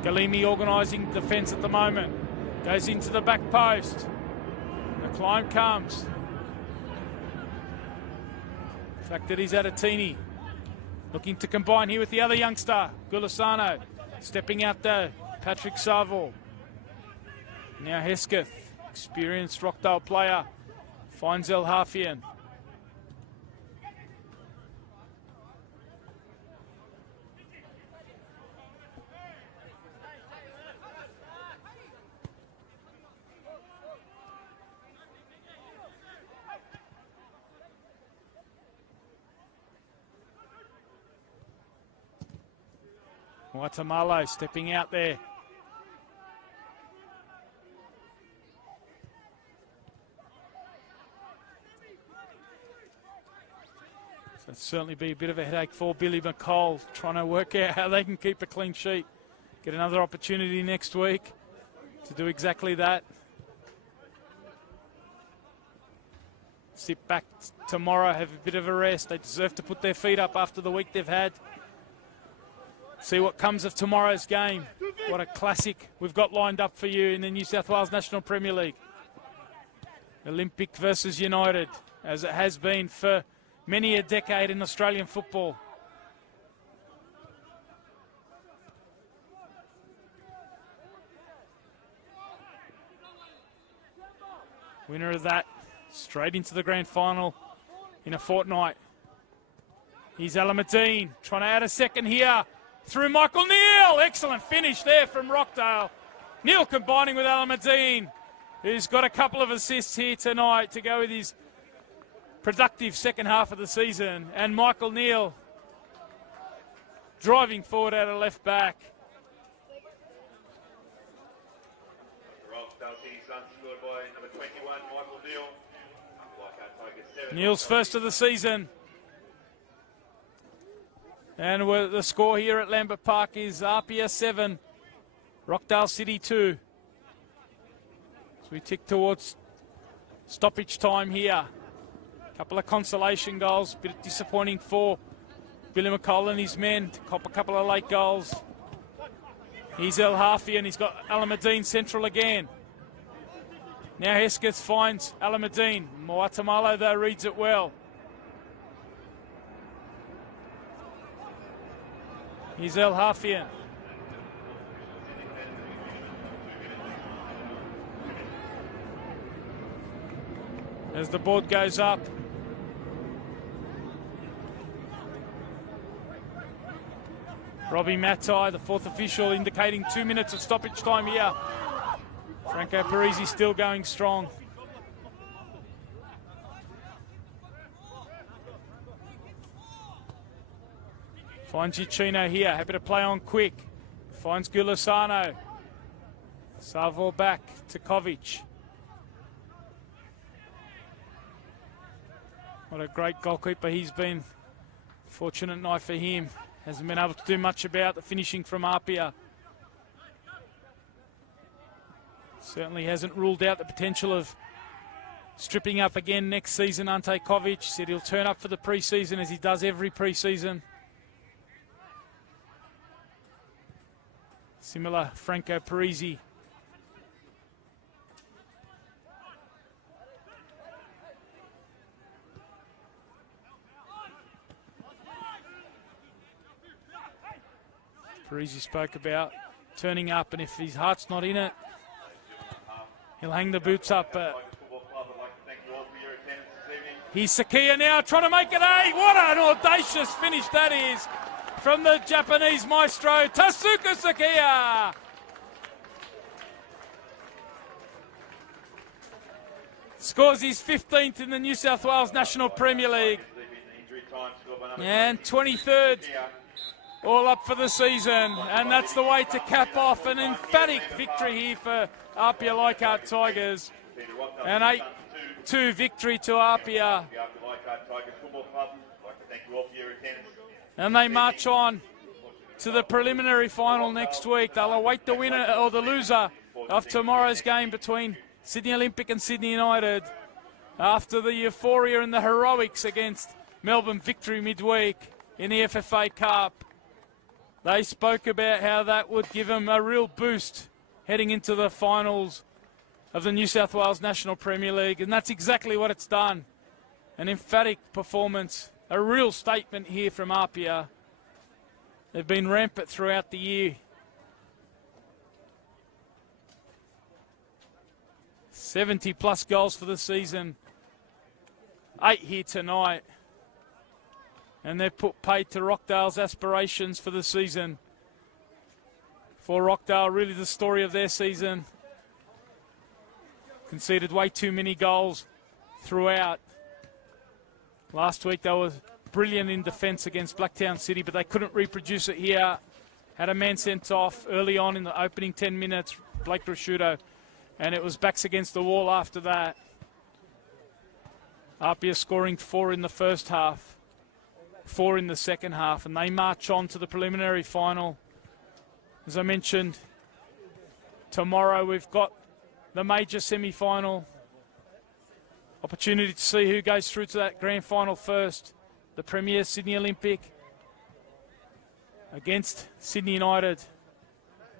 Galimi organising defence at the moment. Goes into the back post. The climb comes. The fact that he's Adatini. Looking to combine here with the other youngster, Gulisano. Stepping out there, Patrick Saville. Now Hesketh, experienced Rockdale player, finds El Hafian. Guatemala stepping out there. So it'll certainly be a bit of a headache for Billy McCall, trying to work out how they can keep a clean sheet. Get another opportunity next week to do exactly that. Sit back tomorrow, have a bit of a rest. They deserve to put their feet up after the week they've had. See what comes of tomorrow's game. What a classic we've got lined up for you in the New South Wales National Premier League. Olympic versus United, as it has been for many a decade in Australian football. Winner of that, straight into the grand final in a fortnight. Here's Alamadine, trying to add a second here. Through Michael Neal. Excellent finish there from Rockdale. Neal combining with Alamadine, who's got a couple of assists here tonight to go with his productive second half of the season. And Michael Neal driving forward out of left back. Rockdale City Suns scored by number 21, Michael Neal. Neal's first of the season. And the score here at Lambert Park is APIA 7, Rockdale City 2. As we tick towards stoppage time here. A couple of consolation goals, bit disappointing for Billy McColl and his men to cop a couple of late goals. Here's El Hafi, and he's got Alameddine central again. Now Hesketh finds Alameddine. Moatamalo, though, reads it well. Here's El Hafian. As the board goes up. Robbie Matai, the fourth official, indicating 2 minutes of stoppage time here. Franco Parisi still going strong. Finds Giacchino here, happy to play on quick. Finds Gulisano. Savo back to Kovic. What a great goalkeeper he's been. Fortunate night for him. Hasn't been able to do much about the finishing from APIA. Certainly hasn't ruled out the potential of stripping up again next season. Ante Kovic said he'll turn up for the pre-season as he does every pre-season. Similar Franco Parisi. Parisi spoke about turning up, and if his heart's not in it, he'll hang the boots up. Here's Sakia now trying to make it eight. What an audacious finish that is from the Japanese maestro, Tasuka Sakia. Scores his 15th in the New South Wales National Premier League. And 23rd. All up for the season, and that's the way to cap off an emphatic victory here for APIA Leichhardt Tigers. An 8-2 victory to APIA. And they march on to the preliminary final next week. They'll await the winner or the loser of tomorrow's game between Sydney Olympic and Sydney United after the euphoria and the heroics against Melbourne Victory midweek in the FFA Cup. They spoke about how that would give them a real boost heading into the finals of the New South Wales National Premier League, and that's exactly what it's done. An emphatic performance, a real statement here from APIA. They've been rampant throughout the year. 70+ goals for the season, 8 here tonight. And they've put paid to Rockdale's aspirations for the season. For Rockdale, really the story of their season. Conceded way too many goals throughout. Last week they were brilliant in defence against Blacktown City, but they couldn't reproduce it here. Had a man sent off early on in the opening 10 minutes, Blake Rashudo, and it was backs against the wall after that. APIA scoring 4 in the first half. 4 in the second half, and they march on to the preliminary final. As I mentioned, tomorrow we've got the major semi-final. Opportunity to see who goes through to that grand final first. The Premier Sydney Olympic against Sydney United.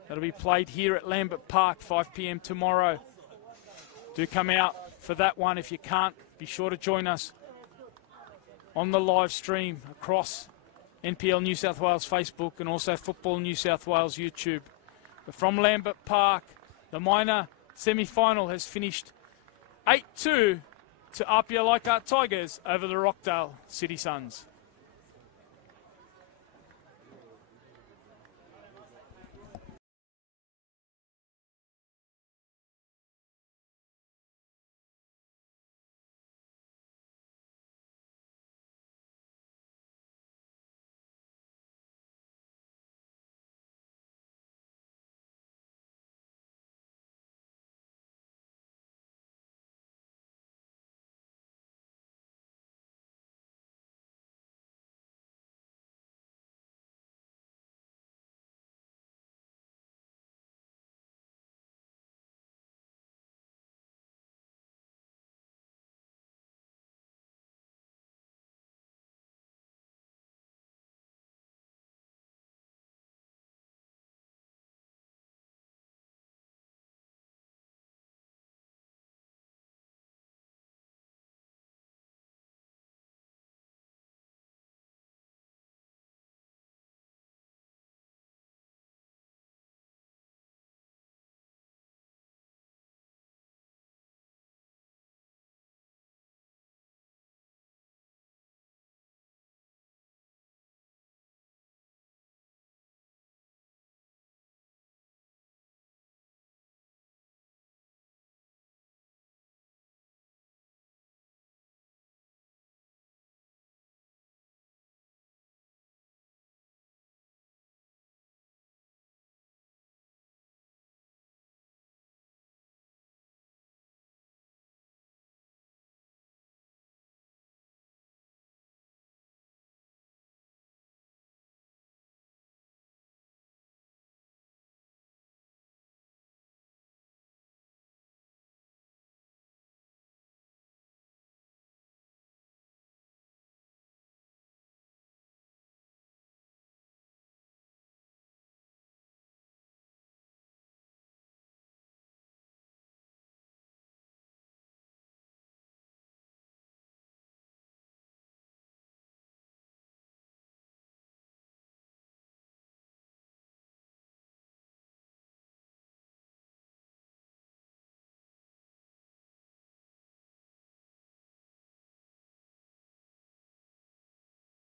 That'll be played here at Lambert Park, 5 p.m. tomorrow. Do come out for that one. If you can't, be sure to join us on the live stream across NPL New South Wales Facebook and also Football New South Wales YouTube. But from Lambert Park, the minor semi-final has finished 8-2 to APIA Leichhardt Tigers over the Rockdale City Suns.